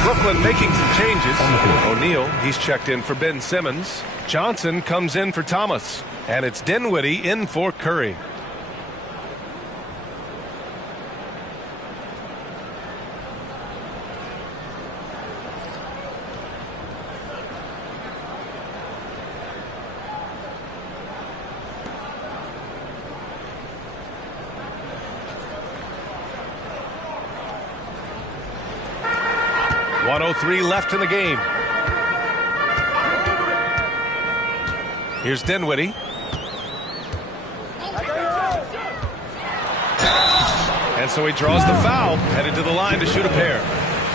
Brooklyn making some changes. O'Neal, he's checked in for Ben Simmons. Johnson comes in for Thomas. And it's Dinwiddie in for Curry. 1:03 left in the game. Here's Dinwiddie. And so he draws the foul, headed to the line to shoot a pair.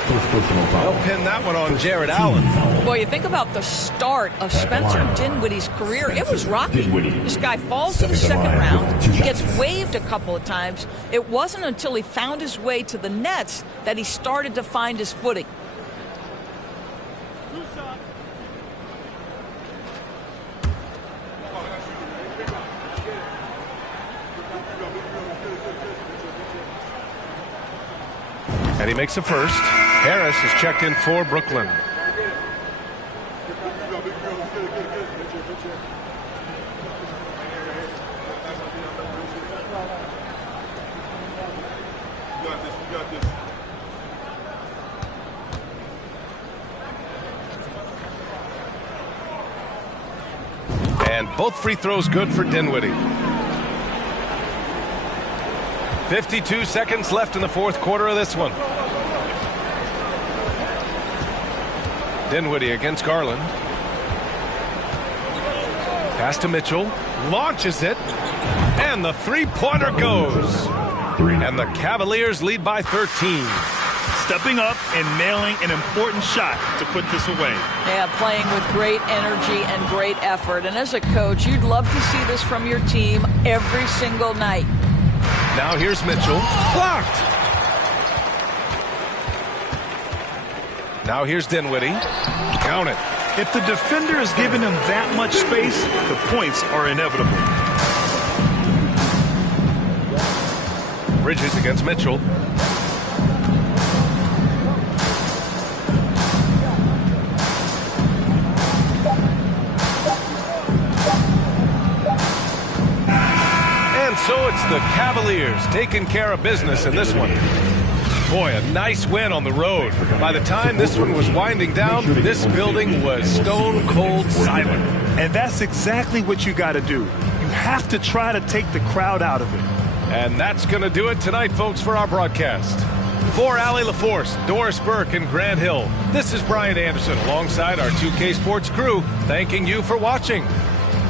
They'll pin that one on Jarrett Allen. Boy, you think about the start of Spencer Dinwiddie's career. It was rocky. This guy falls to the second round. He gets waived a couple of times. It wasn't until he found his way to the Nets that he started to find his footing. And he makes a first. Harris is checked in for Brooklyn. And both free throws good for Dinwiddie. 52 seconds left in the fourth quarter of this one. Dinwiddie against Garland. Pass to Mitchell. Launches it. And the three-pointer goes. And the Cavaliers lead by 13. Stepping up and nailing an important shot to put this away. Yeah, playing with great energy and great effort. And as a coach, you'd love to see this from your team every single night. Now here's Mitchell. Blocked. Now here's Dinwiddie. Count it. If the defender is giving him that much space, the points are inevitable. Bridges against Mitchell. And so it's the Cavaliers taking care of business in this one. Boy, a nice win on the road. By the time this one was winding down, this building was stone cold silent. And that's exactly what you got to do. You have to try to take the crowd out of it. And that's going to do it tonight, folks, for our broadcast. For Allie LaForce, Doris Burke, and Grant Hill, this is Brian Anderson alongside our 2K Sports crew, thanking you for watching.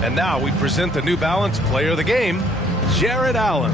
And now we present the New Balance Player of the Game, Jarrett Allen.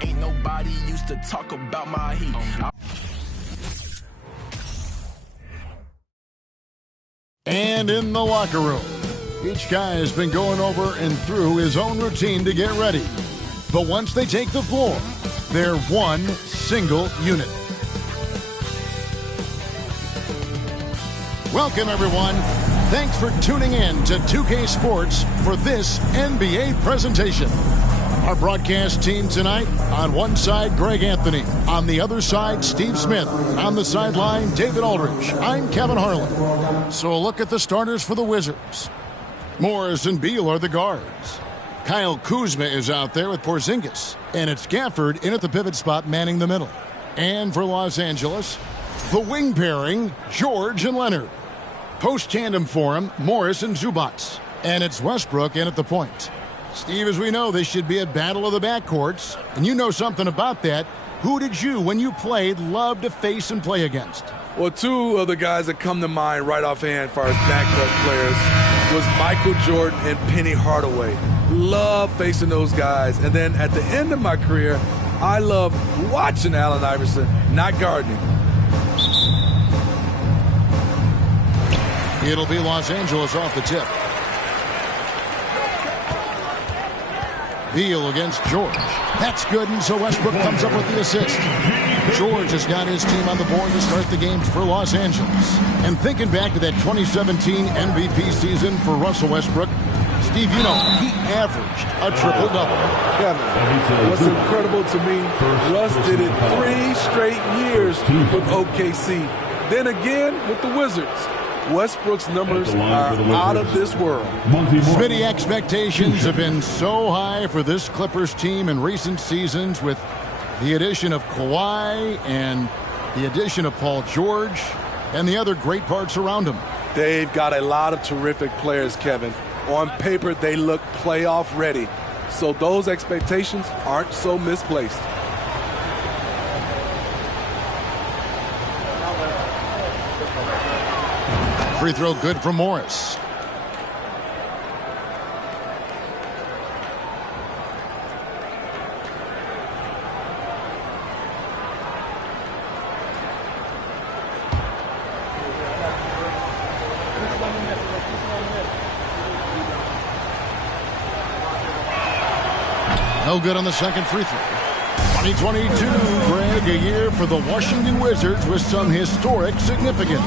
Ain't nobody used to talk about my heat. And in the locker room, each guy has been going over and through his own routine to get ready. But once they take the floor, they're one single unit. Welcome, everyone. Thanks for tuning in to 2K Sports for this NBA presentation. Our broadcast team tonight, on one side, Greg Anthony. On the other side, Steve Smith. On the sideline, David Aldridge. I'm Kevin Harlan. So a look at the starters for the Wizards. Morris and Beal are the guards. Kyle Kuzma is out there with Porzingis. And it's Gafford in at the pivot spot manning the middle. And for Los Angeles, the wing pairing, George and Leonard. Post-tandem for him, Morris and Zubac. And it's Westbrook in at the point. Steve, as we know, this should be a battle of the backcourts. And you know something about that. Who did you, when you played, love to face and play against? Well, two of the guys that come to mind right offhand for our backcourt players was Michael Jordan and Penny Hardaway. Love facing those guys. And then at the end of my career, I love watching Allen Iverson, not guarding him. It'll be Los Angeles off the tip. Beal against George. That's good, and so Westbrook comes up with the assist. George has got his team on the board to start the games for Los Angeles. And thinking back to that 2017 MVP season for Russell Westbrook, Steve, you know, he averaged a triple-double. Kevin, what's incredible to me, Russ did it 3 straight years with OKC. Then again with the Wizards. Westbrook's numbers are out of this world. Smitty, expectations have been so high for this Clippers team in recent seasons with the addition of Kawhi and the addition of Paul George and the other great parts around him. They've got a lot of terrific players, Kevin. On paper, they look playoff ready. So those expectations aren't so misplaced. Free throw good from Morris. No good on the second free throw. 2022, Greg, a year for the Washington Wizards with some historic significance.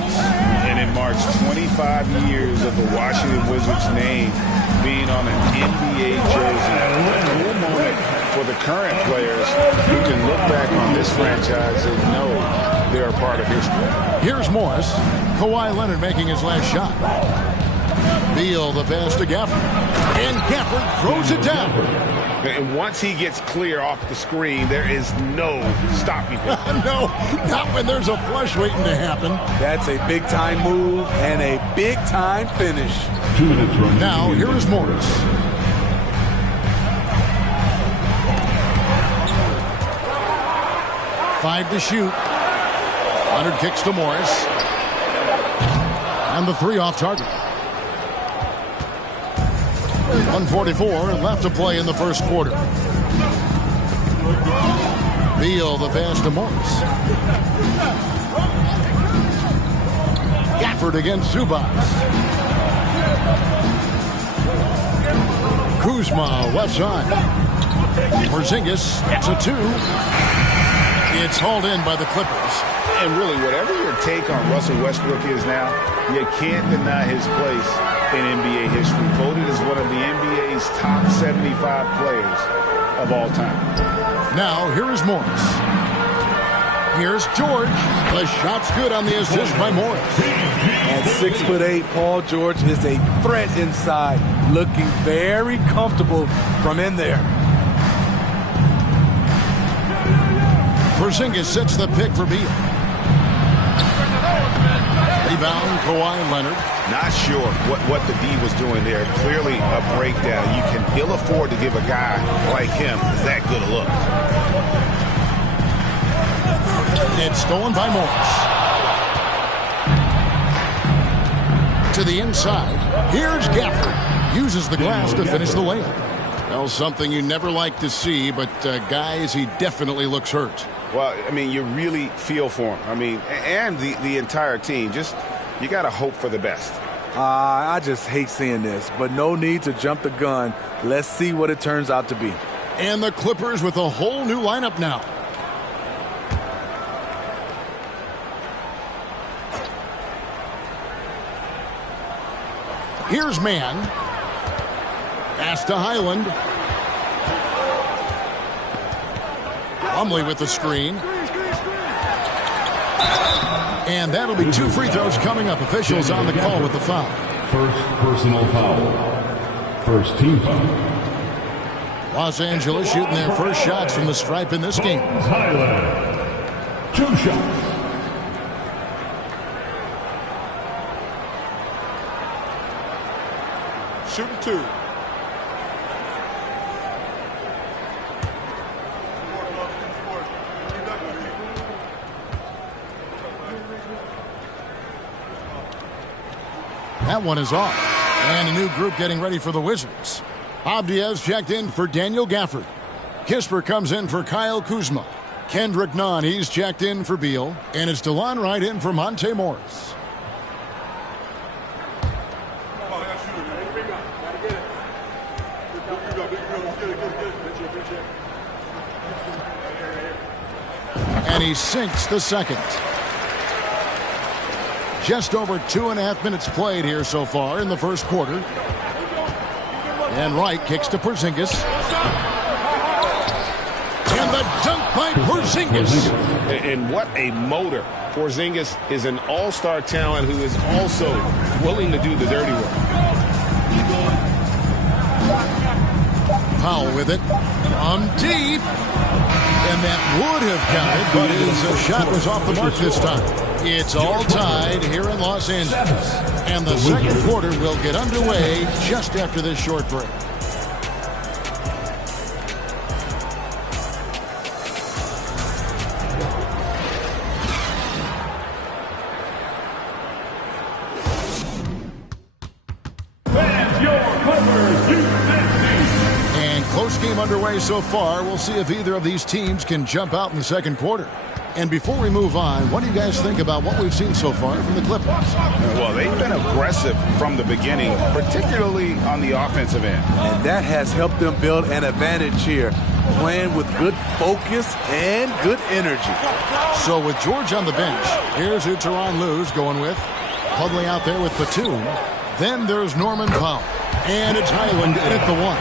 And it marks 25 years of the Washington Wizards name being on an NBA jersey. A cool moment for the current players who can look back on this franchise and know they're a part of history. Here's Morris. Kawhi Leonard making his last shot. Beal the pass to Gafford. And Gafford throws it down. And once he gets clear off the screen, there is no stopping him. No, not when there's a flush waiting to happen. That's a big-time move and a big-time finish. 2 minutes remaining. Now, here is Morris. Five to shoot. Leonard kicks to Morris. And the 3 off target. 1:44 left to play in the first quarter. Beal the pass to Morris. Gafford against Zubac. Kuzma left side. Porzingis, it's a 2. It's hauled in by the Clippers. And really, whatever your take on Russell Westbrook is now, you can't deny his place in NBA history. Voted as one of the NBA's top 75 players of all time. Now, here is Morris. Here's George. The shot's good on the assist by Morris. At 6'8", Paul George is a threat inside, looking very comfortable from in there. Porzingis sets the pick for Beal. Rebound, Kawhi Leonard. Not sure what the D was doing there. Clearly a breakdown. You can ill afford to give a guy like him that good a look. It's stolen by Morris. To the inside. Here's Gafford. Uses the glass to finish the layup. Well, something you never like to see, but guys, he definitely looks hurt. Well, I mean, you really feel for him. I mean, and the entire team. Just, you got to hope for the best. I just hate seeing this, but no need to jump the gun. Let's see what it turns out to be. And the Clippers with a whole new lineup now. Here's Mann. Pass to Highland. Plumlee with the screen. And that'll be 2 free throws coming up. Officials on the call with the foul. First personal foul. First team foul. Los Angeles shooting their first shots from the stripe in this game. Highland. 2 shots. Shooting 2. That one is off. And a new group getting ready for the Wizards. Abdias checked in for Daniel Gafford. Kispert comes in for Kyle Kuzma. Kendrick Nunn, he's checked in for Beal. And it's DeLon Wright in for Monte Morris. And he sinks the second. Just over 2.5 minutes played here so far in the first quarter. And Wright kicks to Porzingis. And the dunk by Porzingis. And what a motor. Porzingis is an all-star talent who is also willing to do the dirty work. Powell with it from deep. And that would have counted, but his shot was off the mark this time. It's all tied here in Los Angeles. And the second quarter will get underway just after this short break. And close game underway so far. We'll see if either of these teams can jump out in the second quarter. And before we move on, what do you guys think about what we've seen so far from the Clippers? Well, they've been aggressive from the beginning, particularly on the offensive end. And that has helped them build an advantage here, playing with good focus and good energy. So with George on the bench, here's who Tyronn Lue's going with. Plumlee out there with Batum. Then there's Norman Powell. And it's Highland in at the 1.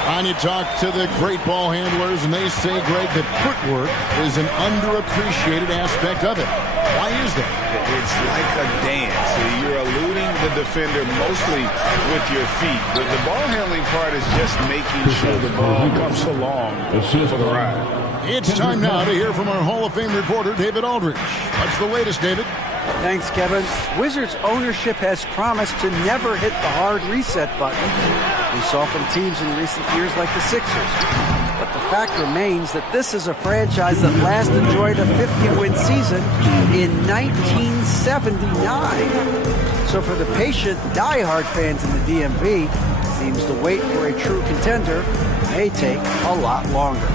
And you talk to the great ball handlers, and they say, Greg, that footwork is an underappreciated aspect of it. Why is that? It's like a dance. You're eluding the defender mostly with your feet. The ball handling part is just making sure the ball comes along for the ride. It's time now to hear from our Hall of Fame reporter, David Aldridge. What's the latest, David? Thanks, Kevin. Wizards ownership has promised to never hit the hard reset button we saw from teams in recent years like the Sixers. But the fact remains that this is a franchise that last enjoyed a 50-win season in 1979. So for the patient, diehard fans in the DMV, it seems the wait for a true contender may take a lot longer.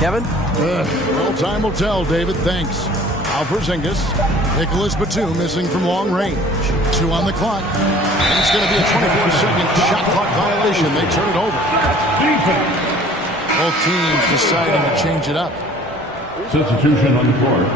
Kevin? Well, time will tell, David. Thanks. Al Porzingis. Nicholas Batum missing from long range. 2 on the clock. And it's going to be a 24-second shot clock violation. They turn it over. Both teams deciding to change it up. Substitution on the court.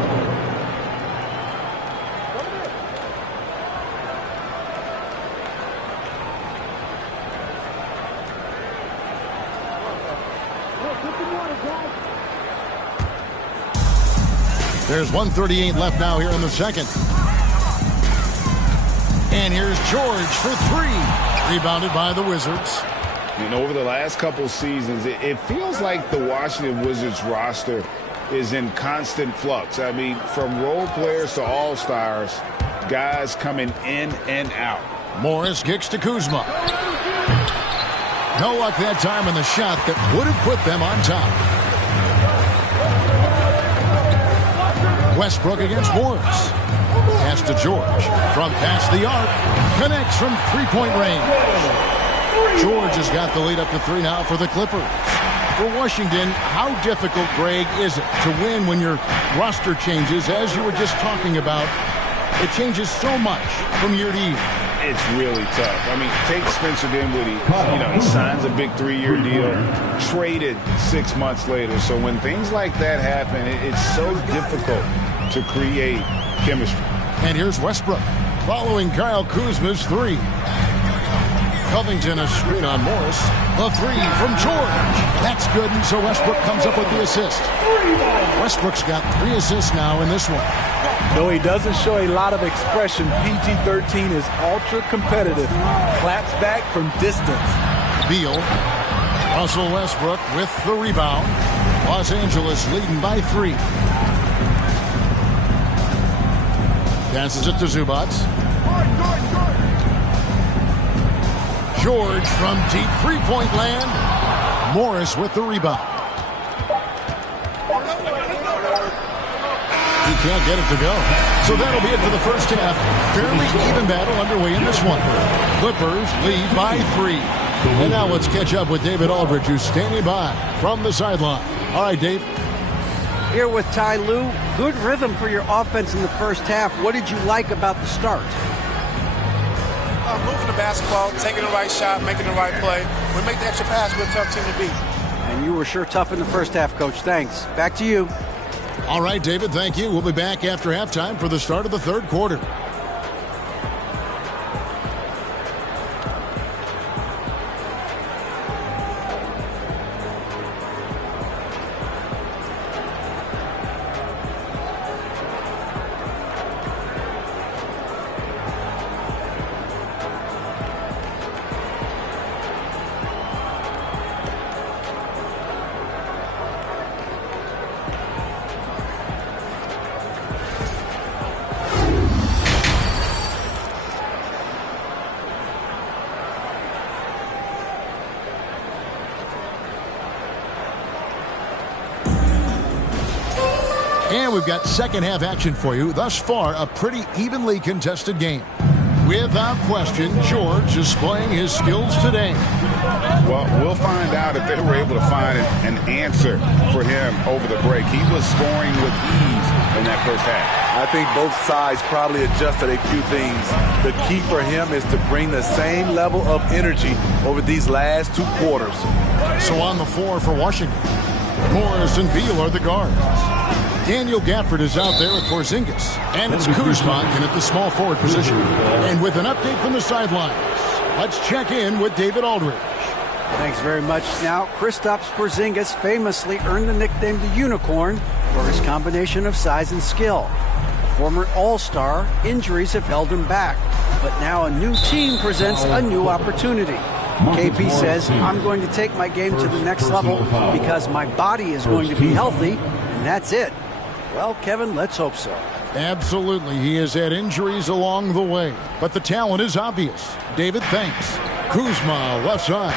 There's 1:38 left now here in the second. And here's George for 3. Rebounded by the Wizards. And over the last couple seasons, it feels like the Washington Wizards roster is in constant flux. I mean, from role players to all-stars, guys coming in and out. Morris kicks to Kuzma. No luck that time on the shot that would have put them on top. Westbrook against Morris. Pass to George. From past the arc. Connects from 3-point range. George has got the lead up to 3 now for the Clippers. For Washington, how difficult, Greg, is it to win when your roster changes, as you were just talking about? It changes so much from year to year. It's really tough. I mean, take Spencer Dinwiddie. He signs a big 3-year deal, traded 6 months later. So when things like that happen, it's so difficult to create chemistry. And here's Westbrook following Kyle Kuzma's 3. Covington a screen on Morris. The 3 from George. That's good, and so Westbrook comes up with the assist. Westbrook's got 3 assists now in this one. Though he doesn't show a lot of expression, PG-13 is ultra competitive. Claps back from distance. Beal. Russell Westbrook with the rebound. Los Angeles leading by 3. Passes it to Zubac. George from deep 3-point land. Morris with the rebound. He can't get it to go. So that'll be it for the first half. Fairly even battle underway in this one. Clippers lead by 3. And now let's catch up with David Aldridge, who's standing by from the sideline. All right, Dave. Here with Ty Lue. Good rhythm for your offense in the first half. What did you like about the start? Moving the basketball, taking the right shot, making the right play. We make the extra pass, we're a tough team to beat. And you were sure tough in the first half, Coach. Thanks. Back to you. All right, David, thank you. We'll be back after halftime for the start of the third quarter. And we've got second half action for you. Thus far, a pretty evenly contested game. Without question, George displaying his skills today. Well, we'll find out if they were able to find an answer for him over the break. He was scoring with ease in that first half. I think both sides probably adjusted a few things. The key for him is to bring the same level of energy over these last 2 quarters. So on the floor for Washington, Morris and Beal are the guards. Daniel Gafford is out there with Porzingis. And it's Kuzma in at the small forward position. And with an update from the sidelines, let's check in with David Aldridge. Thanks very much. Now, Kristaps Porzingis famously earned the nickname the Unicorn for his combination of size and skill. A former All-Star, injuries have held him back. But now a new team presents a new opportunity. KP says, I'm going to take my game to the next level because my body is going to be healthy, and that's it. Well, Kevin, let's hope so. Absolutely. He has had injuries along the way, but the talent is obvious. David, thanks. Kuzma, left side.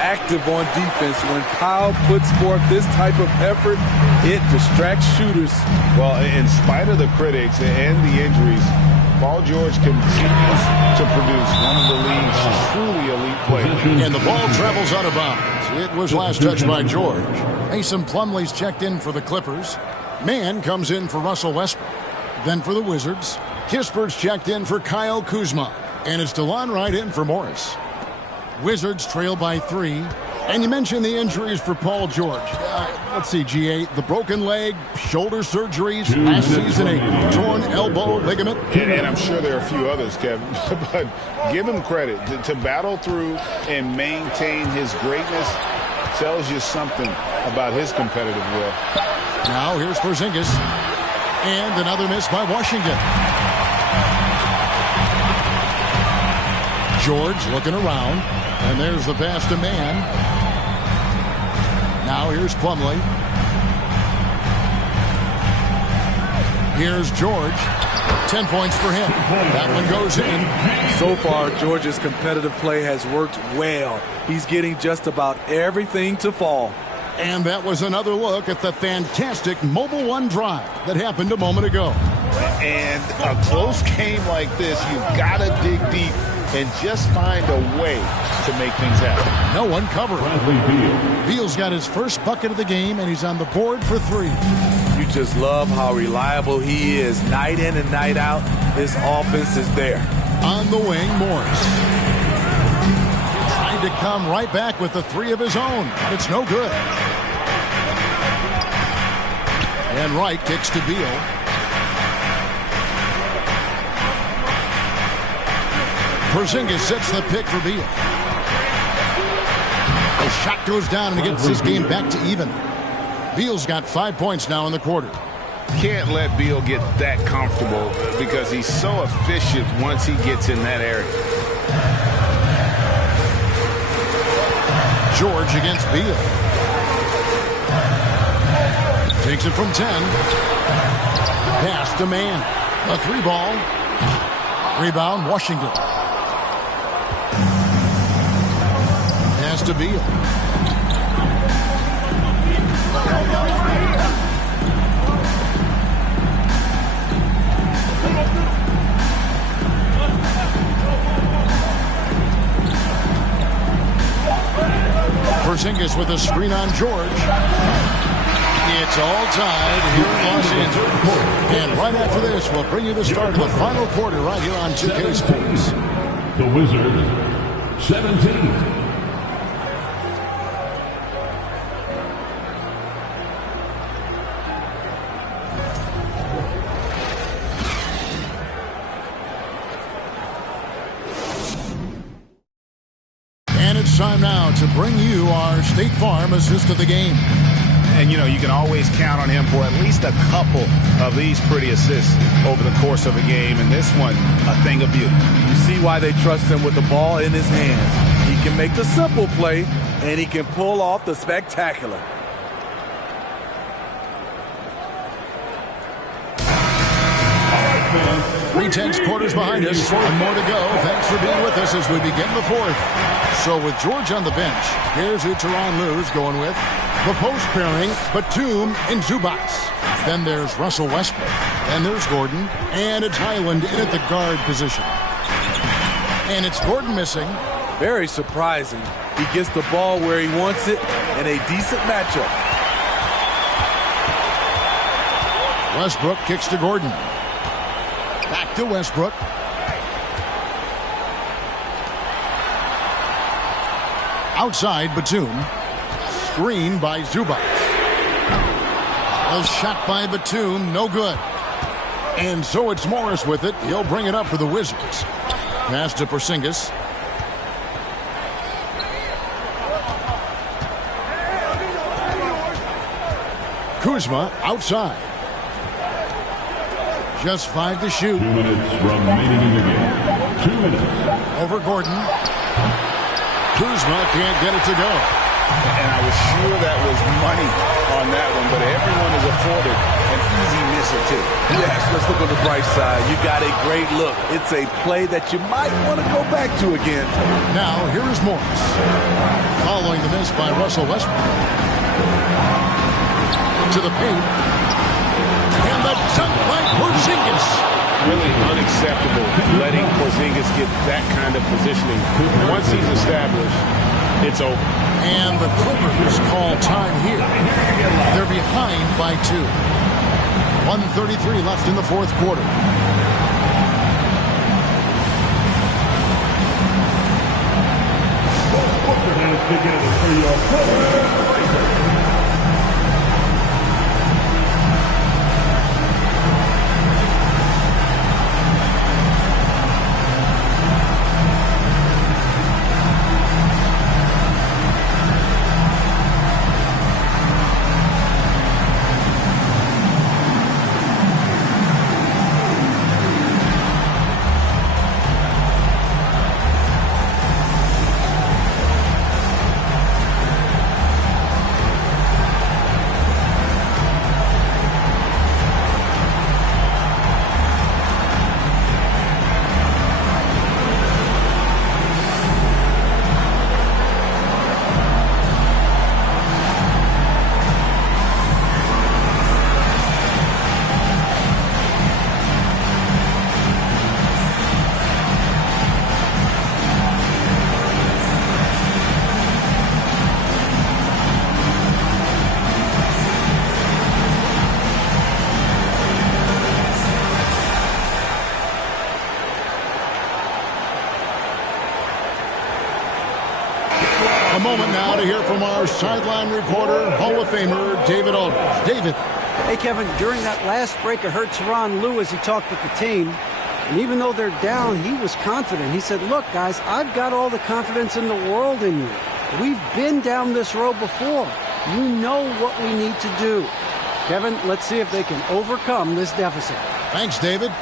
Active on defense. When Kyle puts forth this type of effort, it distracts shooters. Well, in spite of the critics and the injuries, Paul George continues to produce one of the league's truly elite players. And the ball travels out of bounds. It was last touched by George. Mason Plumlee's checked in for the Clippers. Mann comes in for Russell Westbrook. Then for the Wizards, Kispert's checked in for Kyle Kuzma. And it's DeLon Wright in for Morris. Wizards trail by 3. And you mentioned the injuries for Paul George. Let's see, G8, the broken leg, shoulder surgeries, last season a torn elbow ligament. And I'm sure there are a few others, Kevin. But give him credit. To battle through and maintain his greatness tells you something about his competitive will. Now here's Porzingis. And another miss by Washington. George looking around. And there's the pass to Mann. Now here's Plumlee. Here's George. 10 points for him. That one goes in. So far, George's competitive play has worked well. He's getting just about everything to fall. And that was another look at the fantastic Mobile One drive that happened a moment ago. And a close game like this, you've got to dig deep and just find a way to make things happen. No one covered. Beal's got his first bucket of the game, and he's on the board for 3. You just love how reliable he is. Night in and night out, his offense is there. On the wing, Morris. Trying to come right back with the 3 of his own, but it's no good. And Wright kicks to Beal. Porzingis sets the pick for Beal. The shot goes down and he gets this game back to even. Beal's got 5 points now in the quarter. Can't let Beal get that comfortable because he's so efficient once he gets in that area. George against Beal. Takes it from 10. Pass to Mann. A 3-ball. Rebound, Washington. Pass to Beal. Porzingis with a screen on George. It's all tied here in Los Angeles. And right after this, we'll bring you the start of the final quarter right here on 2K Sports. The Wizards, 17. Time now to bring you our State Farm assist of the game. And, you know, you can always count on him for at least a couple of these pretty assists over the course of a game. And this one, a thing of beauty. You see why they trust him with the ball in his hands. He can make the simple play, and he can pull off the spectacular. Tense quarters behind us. One more to go. Thanks for being with us as we begin the 4th. So with George on the bench, here's who Tyronn Lue's going with. The post pairing, Batum and Zubac. Then there's Russell Westbrook. Then there's Gordon. And it's Highland in at the guard position. And it's Gordon missing. Very surprising. He gets the ball where he wants it in a decent matchup. Westbrook kicks to Gordon. Back to Westbrook. Outside Batum. Screen by Zubac. A shot by Batum, no good. And so it's Morris with it. He'll bring it up for the Wizards. Pass to Porzingis. Kuzma outside. Just 5 to shoot. 2 minutes remaining in the game. 2 minutes. Over Gordon. Kuzma can't get it to go. And I was sure that was money on that one, but everyone is afforded an easy miss or two. Yes, let's look on the bright side. You got a great look. It's a play that you might want to go back to again. Now, here is Morris. Following the miss by Russell Westbrook. To the paint. And the dunk by Porzingis. Really unacceptable letting Porzingis get that kind of positioning. Once he's established, it's over. And the Clippers call time here. They're behind by 2. 1:33 left in the 4th quarter. Put your hands together for your brother. A moment now to hear from our sideline reporter, Hall of Famer David Aldridge. David. Hey, Kevin, during that last break, I heard Tyronn Lue as he talked with the team. And even though they're down, he was confident. He said, look, guys, I've got all the confidence in the world in you. We've been down this road before. You know what we need to do. Kevin, let's see if they can overcome this deficit. Thanks, David.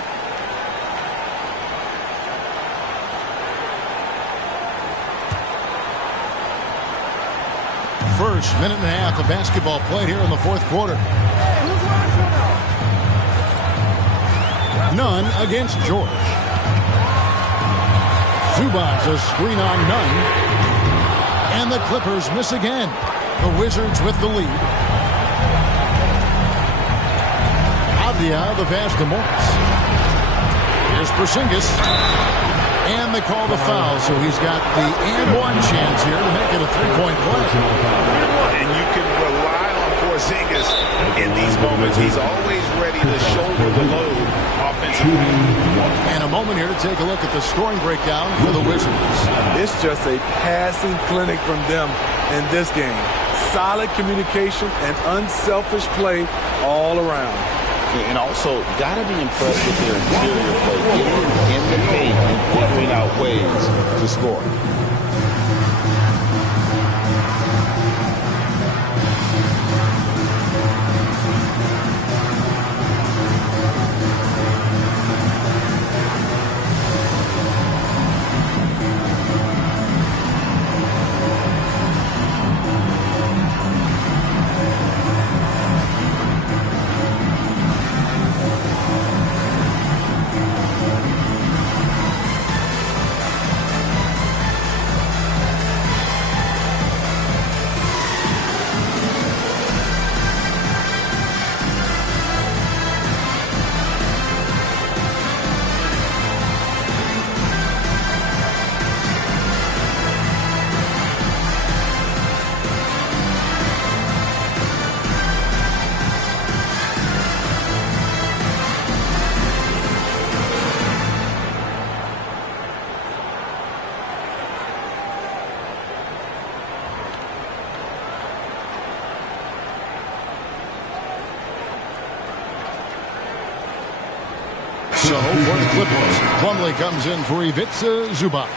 First minute and a half of basketball played here in the fourth quarter. Nunn against George. Zubac a screen on Nunn. And the Clippers miss again. The Wizards with the lead. Avdia the pass to Morris. Here's Porzingis. And they call the foul, so he's got the and one chance here to make it a three-point play. And you can rely on Porzingis in these moments. He's always ready to shoulder the load offensively. And a moment here to take a look at the scoring breakdown for the Wizards. It's just a passing clinic from them in this game. Solid communication and unselfish play all around. And also, got to be impressed with their interior play, getting in the paint and figuring out ways to score. So for the Clippers, Plumlee comes in for Ivica Zubac.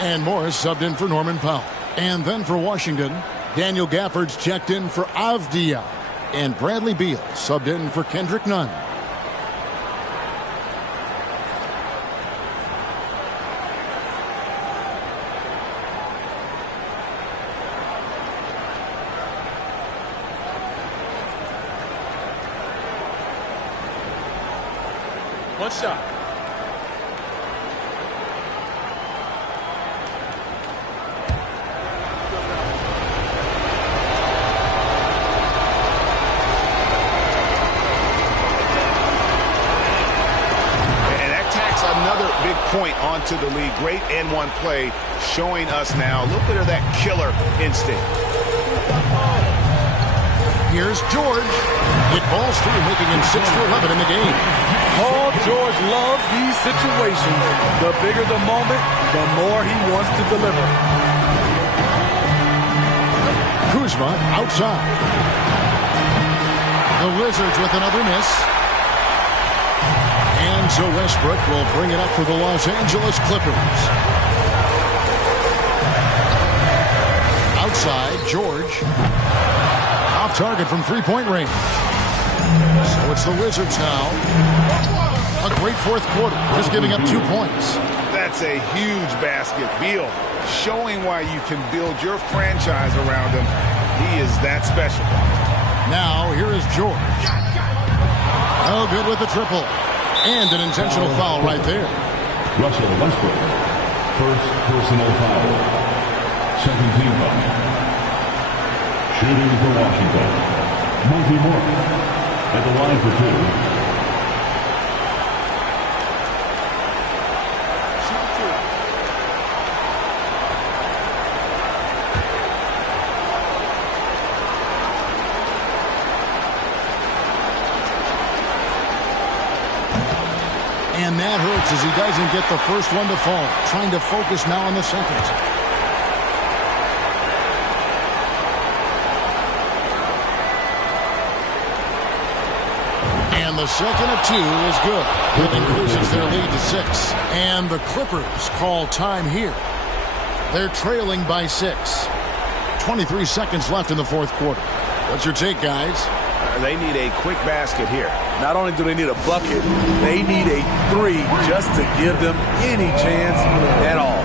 And Morris subbed in for Norman Powell. And then for Washington, Daniel Gafford's checked in for Avdia. And Bradley Beal subbed in for Kendrick Nunn. One shot. And that tacks another big point onto the lead. Great N1 play, showing us now a little bit of that killer instinct. Here's George. It balls through, making him 6 for 11 in the game. Paul George loves these situations. The bigger the moment, the more he wants to deliver. Kuzma outside. The Wizards with another miss. And so Westbrook will bring it up for the Los Angeles Clippers. Outside, George. Off target from three-point range. So it's the Wizards now. A great fourth quarter, just giving up 2 points. That's a huge basket. Beal showing why you can build your franchise around him. He is that special. Now, here is George. Oh, good with the triple. And an intentional foul right there. Russell Westbrook, first personal foul. Second team foul. Shooting for Washington, Monty Morris at the line for two. And that hurts as he doesn't get the first one to fall. Trying to focus now on the second. And the second of 2 is good. It increases their lead to 6. And the Clippers call time here. They're trailing by 6. 23 seconds left in the fourth quarter. What's your take, guys? They need a quick basket here. Not only do they need a bucket, they need a 3 just to give them any chance at all.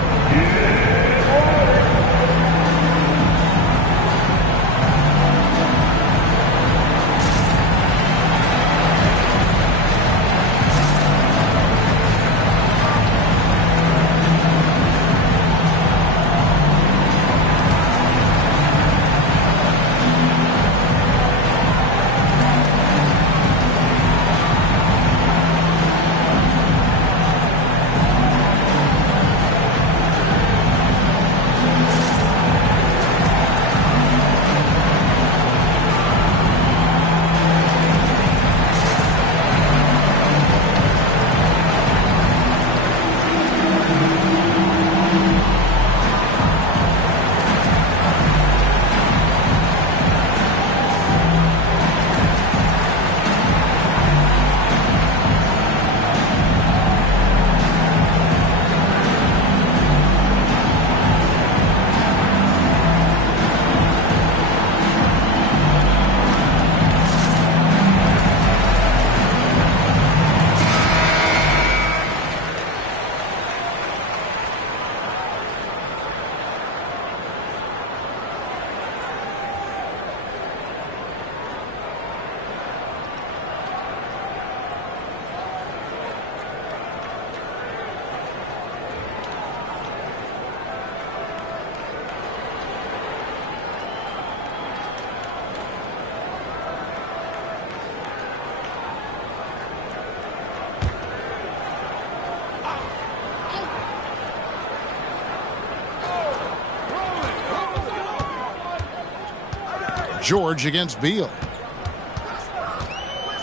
George against Beal.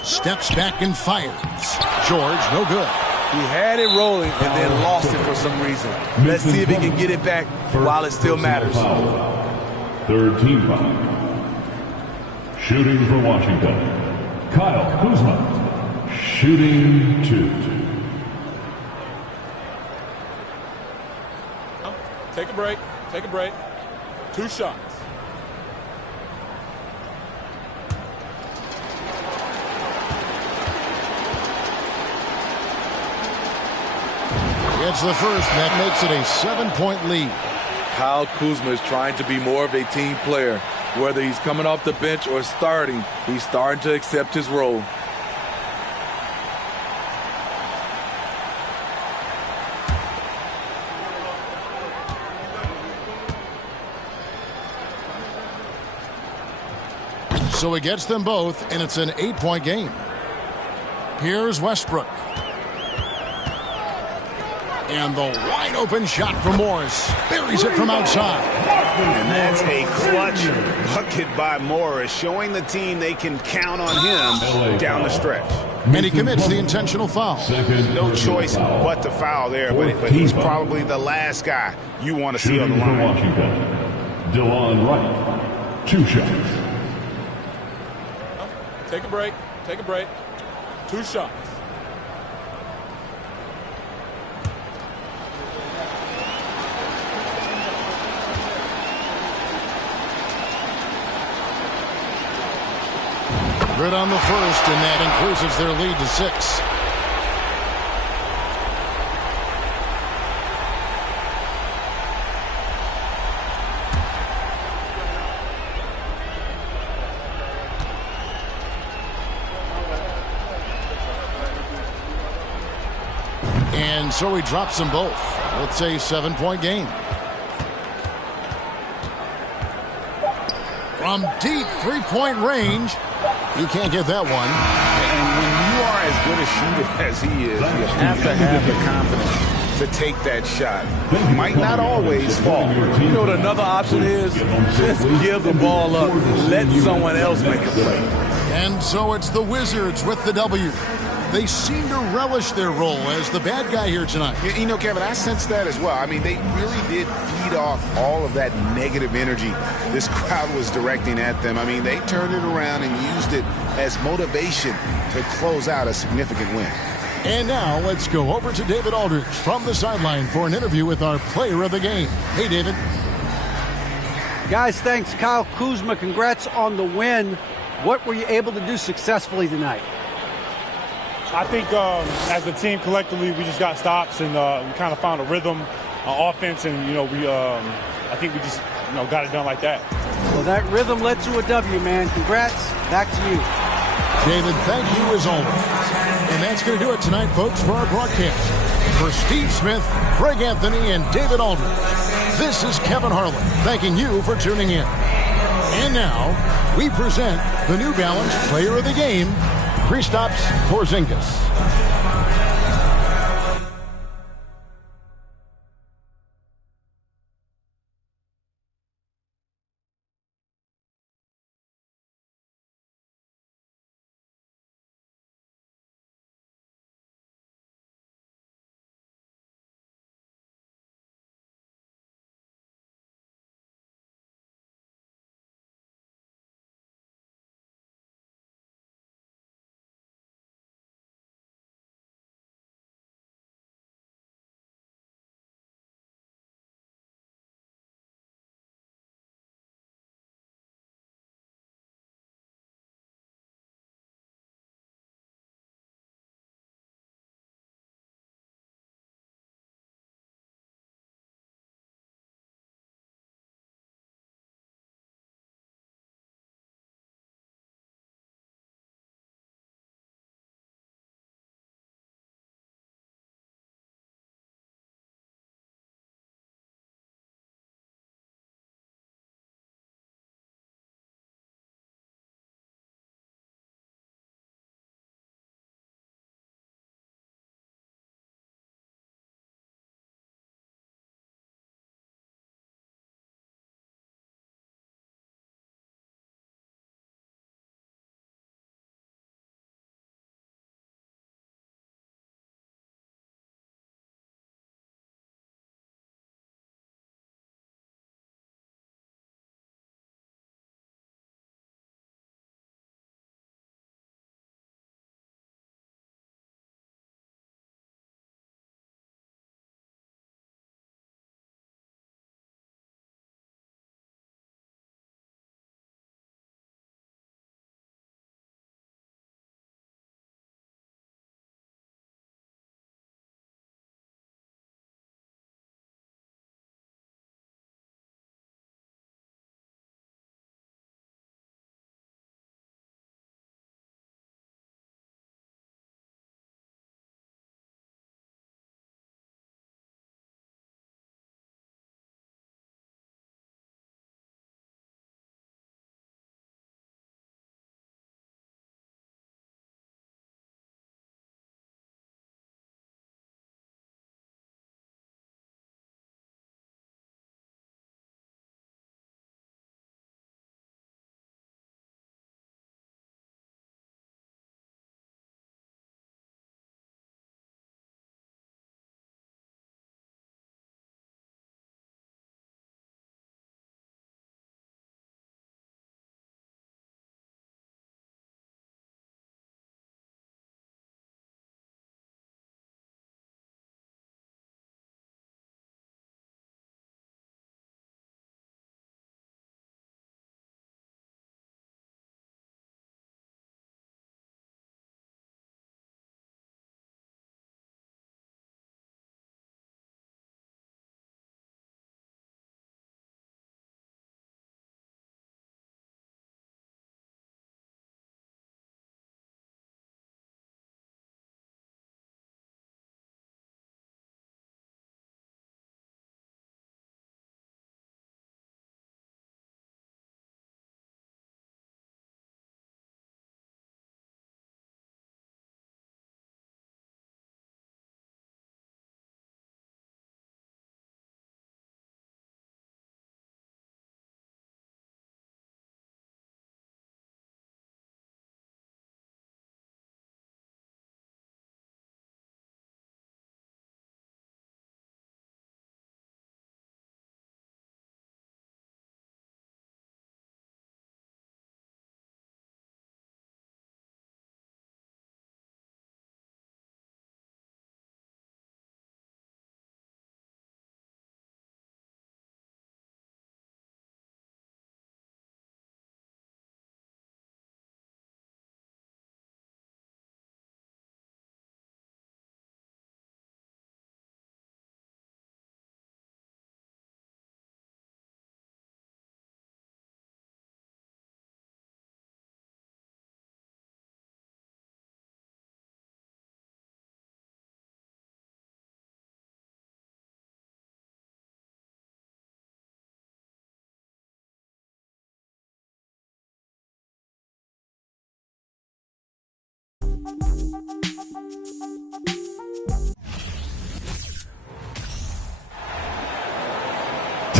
Steps back and fires. George, no good. He had it rolling and then lost it for some reason. Let's see if he can get it back while it still matters. Third team foul. Shooting for Washington, Kyle Kuzma. Shooting 2. Take a break. Take a break. 2 shots. It's the first, and that makes it a 7-point lead. Kyle Kuzma is trying to be more of a team player. Whether he's coming off the bench or starting, he's starting to accept his role. So he gets them both, and it's an 8-point game. Here's Westbrook. And the wide open shot from Morris. Buries it from outside. And that's a clutch bucket by Morris, showing the team they can count on him down the stretch. And he commits the intentional foul. No choice but to foul there, but he's probably the last guy you want to see on the line. Washington, DeLon Wright. 2 shots. Take a break. Take a break. 2 shots. Good on the first, and that increases their lead to 6. And so he drops them both. It's a 7-point game. From deep 3-point range. He can't get that one. And when you are as good a shooter as he is, you have to have the confidence to take that shot. Might not always fall. You know what another option is? Just give the ball up. Let someone else make a play. And so it's the Wizards with the W. They seem to relish their role as the bad guy here tonight. You know, Kevin, I sense that as well. I mean, they really did feed off all of that negative energy this crowd was directing at them. I mean, they turned it around and used it as motivation to close out a significant win. And now let's go over to David Aldridge from the sideline for an interview with our player of the game. Hey, David. Guys, thanks. Kyle Kuzma, congrats on the win. What were you able to do successfully tonight? I think as a team collectively, we just got stops and we kind of found a rhythm on offense, and I think we just got it done like that. Well, that rhythm led to a W, man. Congrats. Back to you. David, thank you as always. And that's going to do it tonight, folks, for our broadcast. For Steve Smith, Greg Anthony, and David Aldridge, this is Kevin Harlan thanking you for tuning in. And now, we present the New Balance Player of the Game, Kristaps Porzingis.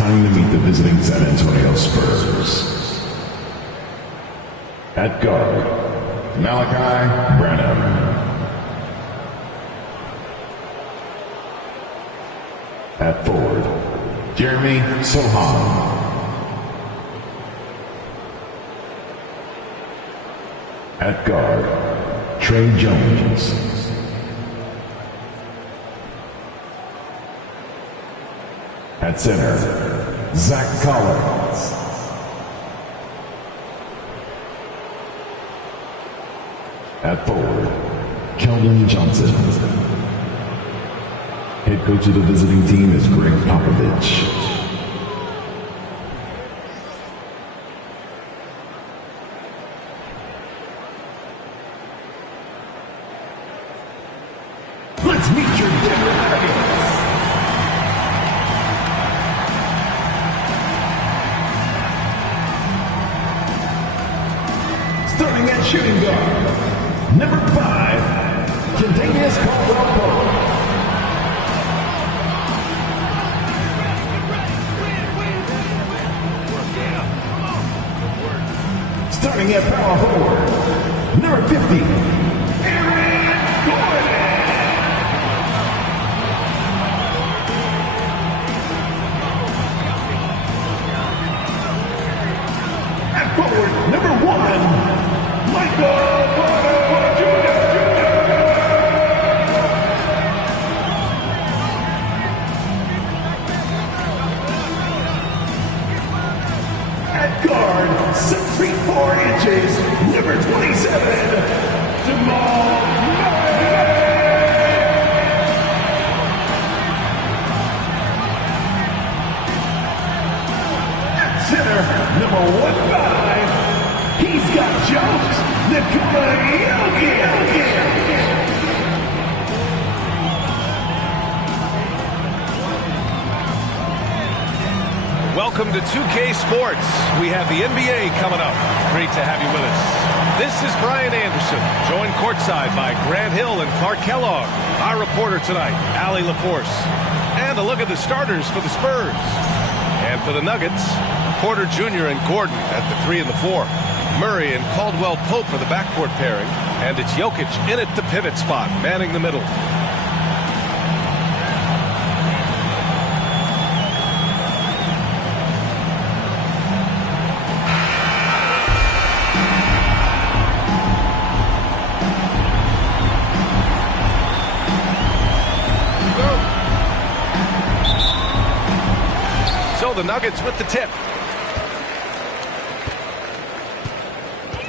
time to meet the visiting San Antonio Spurs. At guard, Malachi Branham. At forward, Jeremy Sohan. At guard, Trey Jones. At center, Zach Collins. At forward, Keldon Johnson. Head coach of the visiting team is Greg Popovich. Let's meet your Denver Nuggets. Starting at shooting guard, number 5, Kentavious Caldwell-Pope. Starting at power forward, number 50, Aaron Gordon. At forward, number 1, Michael Porter Jr. At guard, 6 feet 4 inches, number 27, Jamal Murray. At center, number 15, he's got Jones, Nikola Jokic. Welcome to 2K Sports. We have the NBA coming up. Great to have you with us. This is Brian Anderson, joined courtside by Grant Hill and Clark Kellogg. Our reporter tonight, Allie LaForce. And a look at the starters for the Spurs. And for the Nuggets, Porter Jr. and Gordon at the 3 and the 4. Murray and Caldwell-Pope are the backcourt pairing. And it's Jokic in at the pivot spot, manning the middle. The Nuggets with the tip.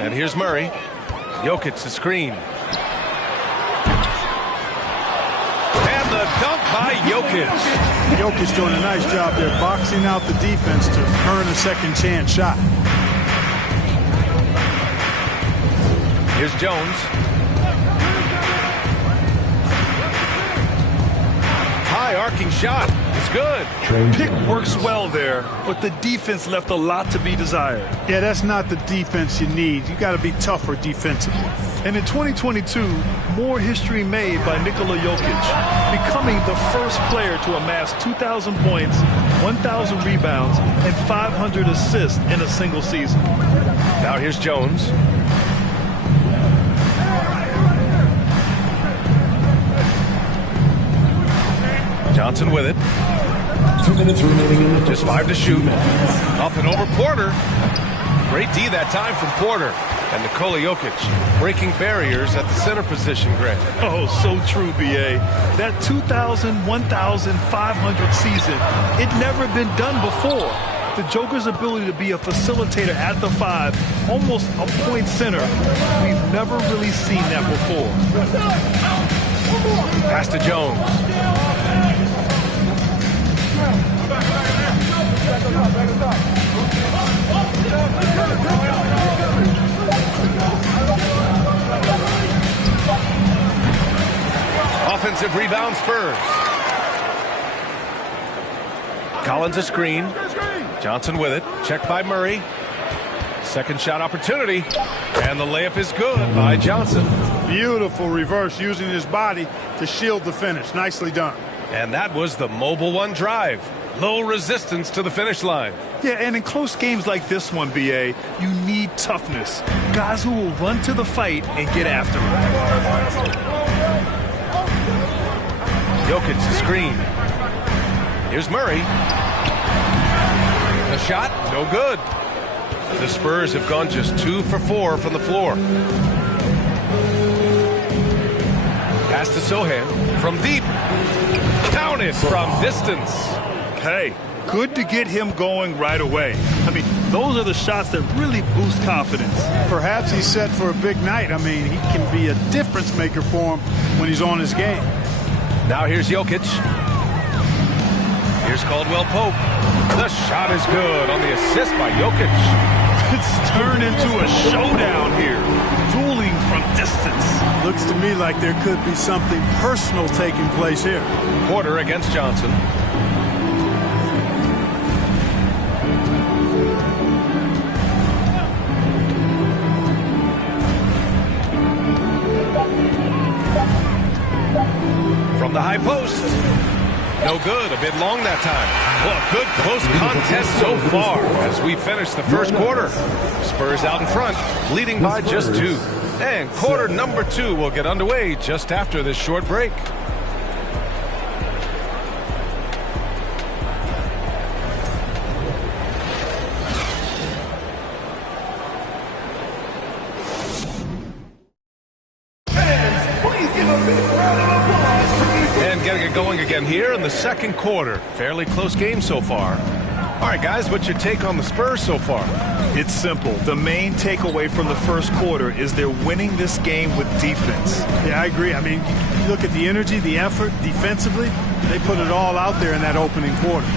And here's Murray. Jokic the screen. And the dunk by Jokic. Jokic doing a nice job there, boxing out the defense to earn a second chance shot. Here's Jones. High arcing shot. It's good. Pick works well there, but the defense left a lot to be desired. Yeah, that's not the defense you need. You got to be tougher defensively. And in 2022, more history made by Nikola Jokic, becoming the first player to amass 2,000 points, 1,000 rebounds, and 500 assists in a single season. Now here's Jones. Johnson with it. 2 minutes remaining in the just 5 to shoot. Up and over Porter. Great D that time from Porter. And Nikola Jokic breaking barriers at the center position, Grant. Oh, so true, B.A. That 2,000, 1,500 season, it never been done before. The Joker's ability to be a facilitator at the 5, almost a point center, we've never really seen that before. Pass to Jones. Offensive rebound, Spurs. Collins a screen. Johnson with it. Checked by Murray. Second shot opportunity. And the layup is good by Johnson. Beautiful reverse, using his body to shield the finish. Nicely done. And that was the Mobile One drive. Low resistance to the finish line. Yeah, and in close games like this one, B.A., you need toughness. Guys who will run to the fight and get after it. Jokic screen. Here's Murray. The shot, no good. The Spurs have gone just 2 for 4 from the floor. Pass to Sohan from deep. Counted from distance. Hey, good to get him going right away. I mean, those are the shots that really boost confidence. Perhaps he's set for a big night. I mean, he can be a difference maker for him when he's on his game. Now here's Jokic. Here's Caldwell Pope. The shot is good on the assist by Jokic. It's turned into a showdown here. Dueling from distance. Looks to me like there could be something personal taking place here. Porter against Johnson. From the high post. No good. A bit long that time. Well, a good close contest so far as we finish the first quarter. Spurs out in front, leading by just 2. And quarter number 2 will get underway just after this short break. Going again here in the second quarter. Fairly close game so far. All right, guys, what's your take on the Spurs so far? It's simple. The main takeaway from the first quarter is they're winning this game with defense. Yeah, I agree. I mean, you look at the energy, the effort defensively, they put it all out there in that opening quarter.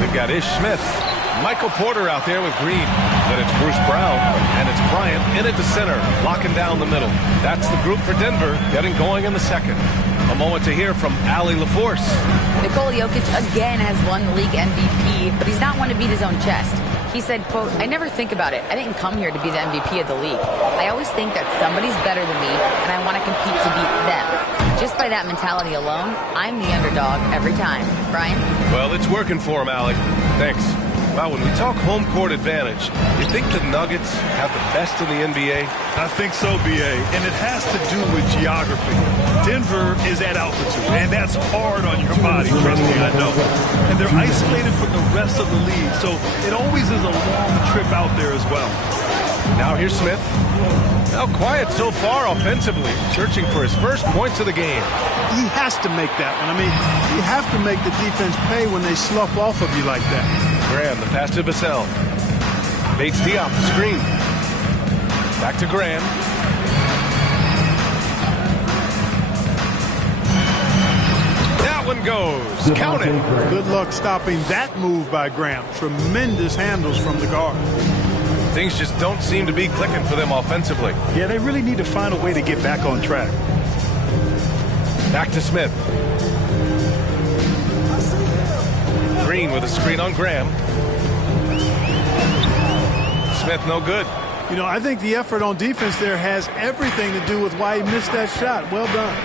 We've got Ish Smith. Michael Porter out there with Green. Then it's Bruce Brown, and it's Bryant in at the center, locking down the middle. That's the group for Denver, getting going in the second. A moment to hear from Allie LaForce. Nikola Jokic again has won the league MVP, but he's not one to beat his own chest. He said, quote, "I never think about it. I didn't come here to be the MVP of the league. I always think that somebody's better than me, and I want to compete to beat them. Just by that mentality alone, I'm the underdog every time." Brian? Well, it's working for him, Allie. Thanks. Well, when we talk home court advantage, you think the Nuggets have the best in the NBA? I think so, B.A., and it has to do with geography. Denver is at altitude, and that's hard on your body, trust me, I know. And they're isolated from the rest of the league, so it always is a long trip out there as well. Now here's Smith. Now quiet so far offensively, searching for his first points of the game. He has to make that one. I mean, you have to make the defense pay when they slough off of you like that. Graham, the pass to Vassell. Bates Diop, the screen. Back to Graham. That one goes. Count it. Good luck stopping that move by Graham. Tremendous handles from the guard. Things just don't seem to be clicking for them offensively. Yeah, they really need to find a way to get back on track. Back to Smith. Green with a screen on Graham. Smith no good. You know, I think the effort on defense there has everything to do with why he missed that shot. Well done.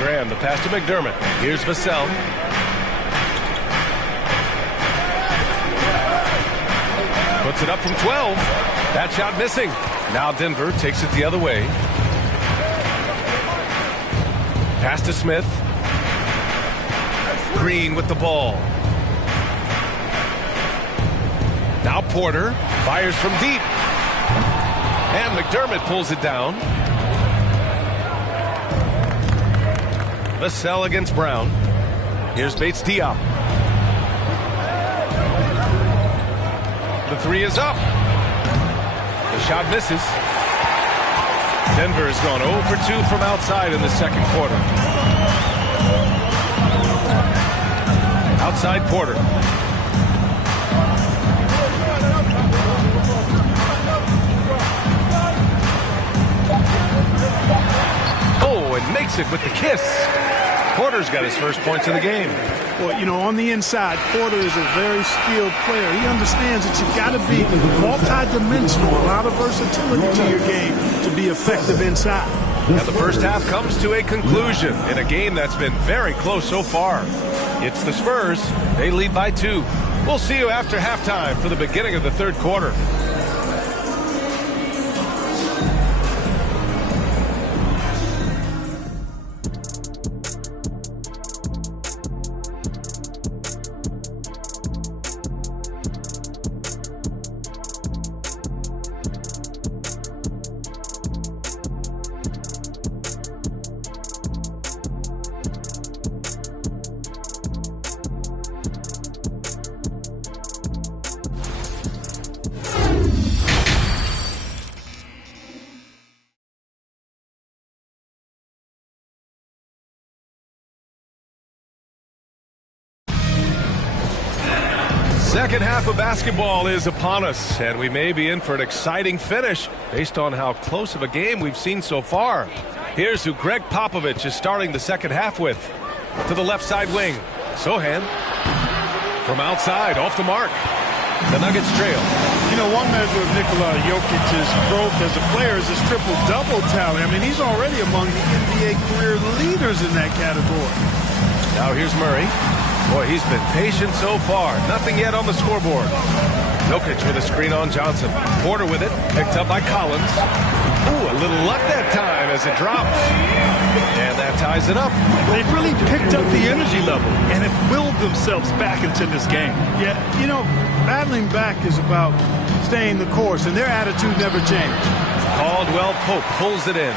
Graham, the pass to McDermott. Here's Vassell. Puts it up from 12. That shot missing. Now Denver takes it the other way. Pass to Smith. Green with the ball. Now Porter fires from deep. And McDermott pulls it down. Vassell against Brown. Here's Bates Diop. The three is up. The shot misses. Denver has gone 0 for 2 from outside in the second quarter. Outside Porter. Oh, and makes it with the kiss. Porter's got his first points of the game. Well, you know, on the inside, Porter is a very skilled player. He understands that you've got to be multi-dimensional, a lot of versatility to your game to be effective inside. And the first half comes to a conclusion in a game that's been very close so far. It's the Spurs. They lead by 2. We'll see you after halftime for the beginning of the third quarter. Second half of basketball is upon us, and we may be in for an exciting finish based on how close of a game we've seen so far. Here's who Greg Popovich is starting the second half with. To the left side wing, Sochan. From outside, off the mark. The Nuggets trail. You know, one measure of Nikola Jokic's growth as a player is his triple-double tally. I mean, he's already among the NBA career leaders in that category. Now here's Murray. Boy, he's been patient so far. Nothing yet on the scoreboard. Jokic with a screen on Johnson. Porter with it. Picked up by Collins. Ooh, a little luck that time as it drops. And that ties it up. They've really picked up the energy level and have willed themselves back into this game. Yeah, you know, battling back is about staying the course, and their attitude never changed. Caldwell Pope pulls it in.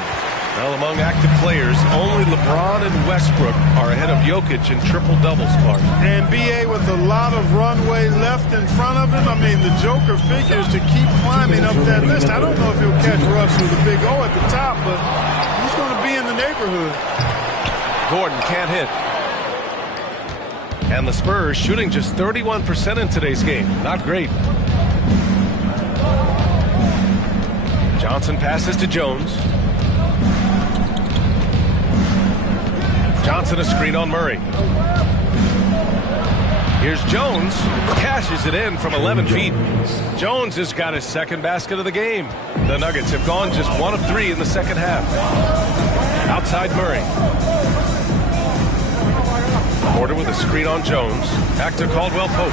Well, among active players, only LeBron and Westbrook are ahead of Jokic in triple-doubles, Clark. And B.A. with a lot of runway left in front of him. I mean, the Joker figures to keep climbing up that list. I don't know if he'll catch Russ with a big O at the top, but he's going to be in the neighborhood. Gordon can't hit. And the Spurs shooting just 31% in today's game. Not great. Johnson passes to Jones. Johnson a screen on Murray. Here's Jones. Cashes it in from 11 feet. Jones has got his second basket of the game. The Nuggets have gone just 1 of 3 in the second half. Outside Murray. Porter with a screen on Jones. Back to Caldwell Pope.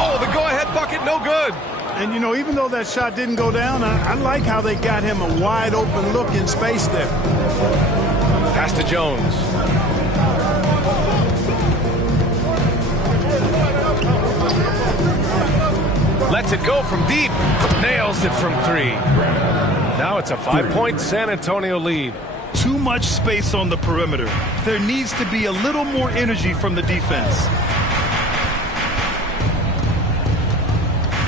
Oh, the go-ahead bucket, no good. And, you know, even though that shot didn't go down, I like how they got him a wide-open look in space there. Pass to Jones. Lets it go from deep. Nails it from 3. Now it's a 5-point San Antonio lead. Too much space on the perimeter. There needs to be a little more energy from the defense.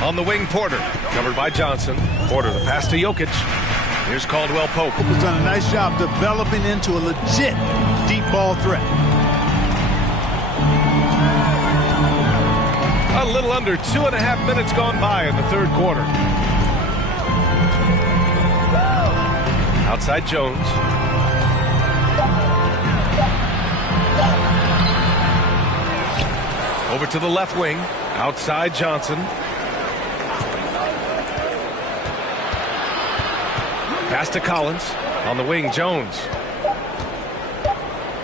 On the wing, Porter. Covered by Johnson. Porter, the pass to Jokic. Here's Caldwell Pope. He's done a nice job developing into a legit deep ball threat. A little under 2.5 minutes gone by in the third quarter. Outside Jones. Over to the left wing. Outside Johnson. Pass to Collins. On the wing, Jones.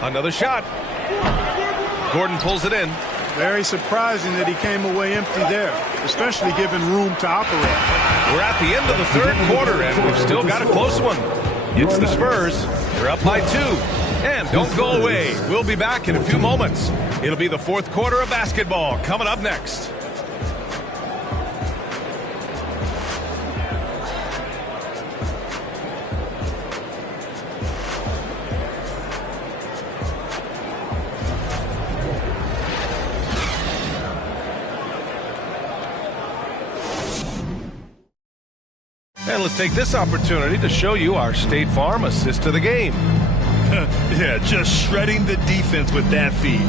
Another shot. Gordon pulls it in. Very surprising that he came away empty there, especially given room to operate. We're at the end of the third quarter, and we've still got a close one. It's the Spurs. They're up by 2. And don't go away. We'll be back in a few moments. It'll be the fourth quarter of basketball coming up next. And let's take this opportunity to show you our State Farm assist to the game. Yeah, just shredding the defense with that feed.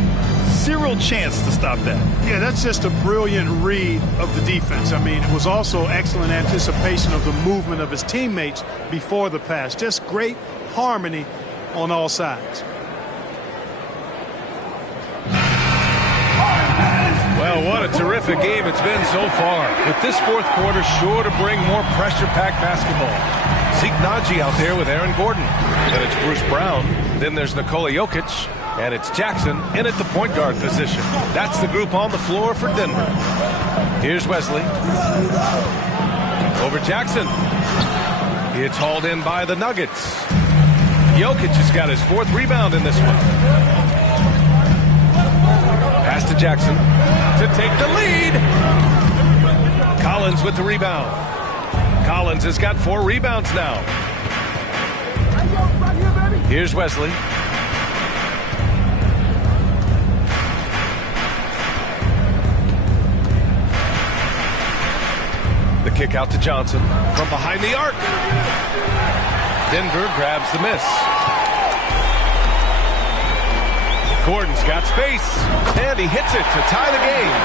Zero chance to stop that. Yeah, that's just a brilliant read of the defense. I mean, it was also excellent anticipation of the movement of his teammates before the pass. Just great harmony on all sides. Well, what a terrific game it's been so far. With this fourth quarter sure to bring more pressure-packed basketball. Zeke Nnaji out there with Aaron Gordon. Then it's Bruce Brown. Then there's Nikola Jokic. And it's Jackson in at the point guard position. That's the group on the floor for Denver. Here's Wesley. Over Jackson. It's hauled in by the Nuggets. Jokic has got his 4th rebound in this one. Pass to Jackson to take the lead. Collins with the rebound. Collins has got 4 rebounds now. Here's Wesley. The kick out to Johnson from behind the arc. Denver grabs the miss. Gordon's got space, and he hits it to tie the game.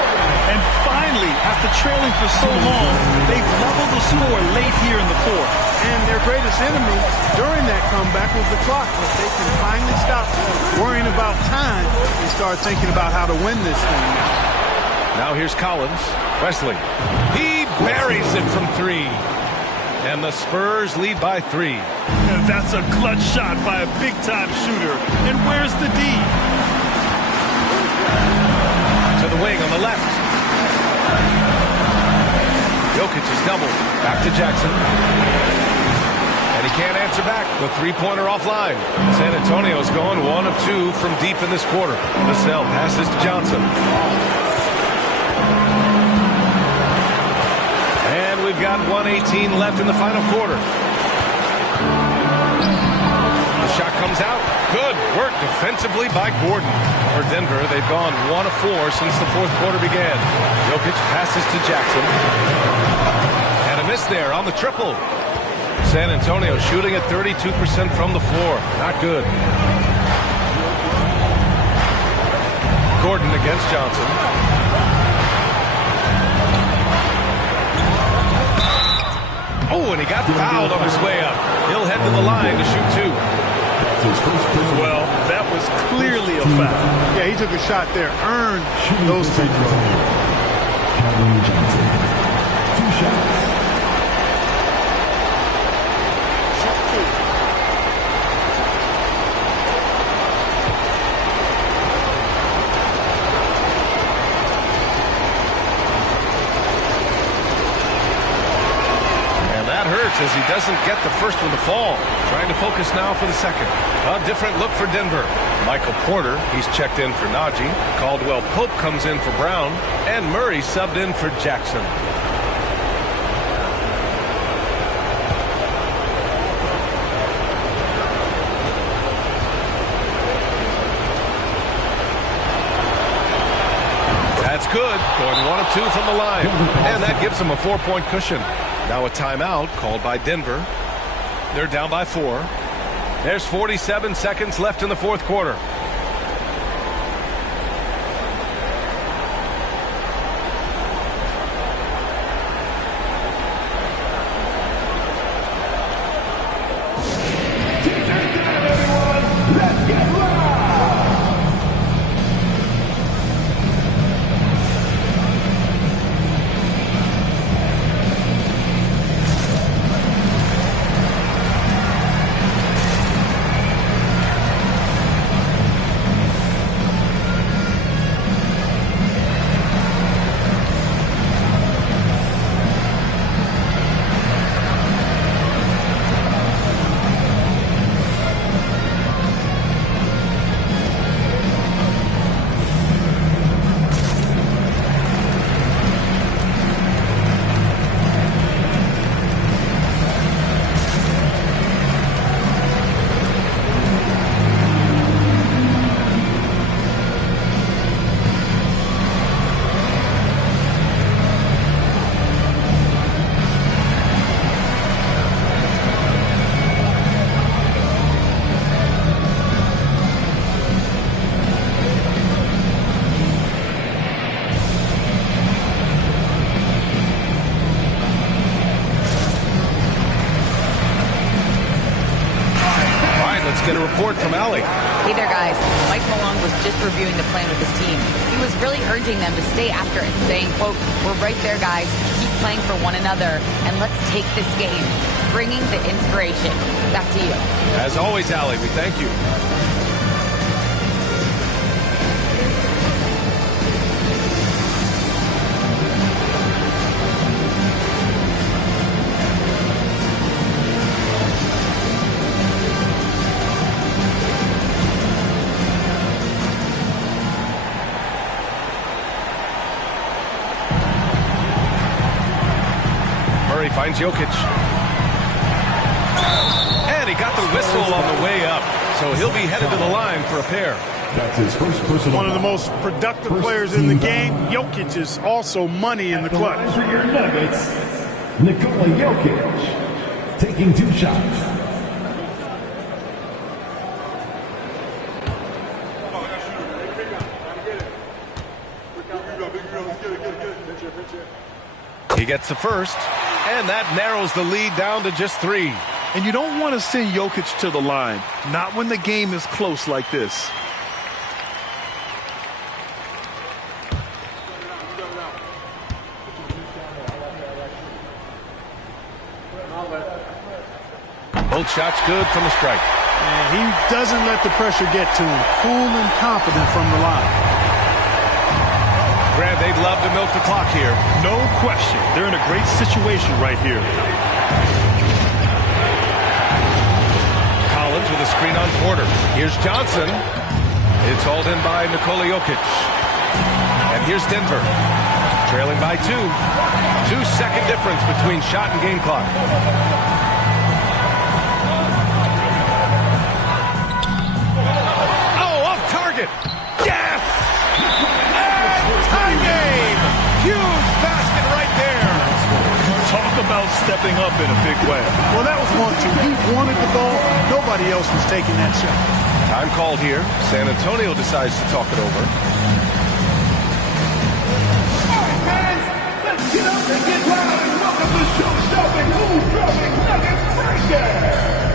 And finally, after trailing for so long, they've leveled the score late here in the 4th. And their greatest enemy during that comeback was the clock. But they can finally stop worrying about time and start thinking about how to win this thing now. Now here's Collins. Wesley. He buries it from 3. And the Spurs lead by 3. That's a clutch shot by a big-time shooter. And where's the D? To the wing on the left. Jokic is doubled. Back to Jackson. And he can't answer back. The 3-pointer offline. San Antonio's going 1 of 2 from deep in this quarter. Vassell passes to Johnson. And we've got 1:18 left in the final quarter. The shot comes out. Good work defensively by Gordon. For Denver, they've gone 1 of 4 since the 4th quarter began. Jokic passes to Jackson. And a miss there on the triple. San Antonio shooting at 32% from the floor. Not good. Gordon against Johnson. Oh, and he got fouled on his way up. He'll head to the line to shoot 2. Well, that was clearly a foul. Yeah, he took a shot there. Earned those 2 throws. Calvin Johnson. 2 shots. As he doesn't get the first one to fall. Trying to focus now for the second. A different look for Denver. Michael Porter, he's checked in for Nnaji. Caldwell Pope comes in for Brown. And Murray subbed in for Jackson. That's good. Going 1 of 2 from the line. And that gives him a 4-point cushion. Now a timeout called by Denver. They're down by 4. There's 47 seconds left in the 4th quarter. Get a report from Allie. Hey there, guys. Mike Malone was just reviewing the plan with his team. He was really urging them to stay after it, saying, quote, "We're right there, guys. Keep playing for one another, and let's take this game." Bringing the inspiration. Back to you. As always, Allie, we thank you. Murray finds Jokic. And he got the whistle on the way up. So he'll be headed to the line for a pair. That's his first personal. One of the most productive players in the game. Jokic is also money in the clutch. For your Nuggets, Nikola Jokic taking 2 shots. He gets the first, and that narrows the lead down to just 3. And you don't want to send Jokic to the line, not when the game is close like this. Both shots good from the strike. And he doesn't let the pressure get to him. Cool and confident from the line. Grant, they'd love to milk the clock here. No question. They're in a great situation right here. Collins with a screen on Porter. Here's Johnson. It's hauled in by Nikola Jokic. And here's Denver. Trailing by 2. 2-second difference between shot and game clock. Oh, off target. Yes! Tie game! Huge basket right there. Talk about stepping up in a big way. Well, that was 1-2. He wanted the ball. Nobody else was taking that shot. Time called here. San Antonio decides to talk it over. All right, fans, let's get up and get loud and welcome the show-stopping, move-dropping Nuggets breaker.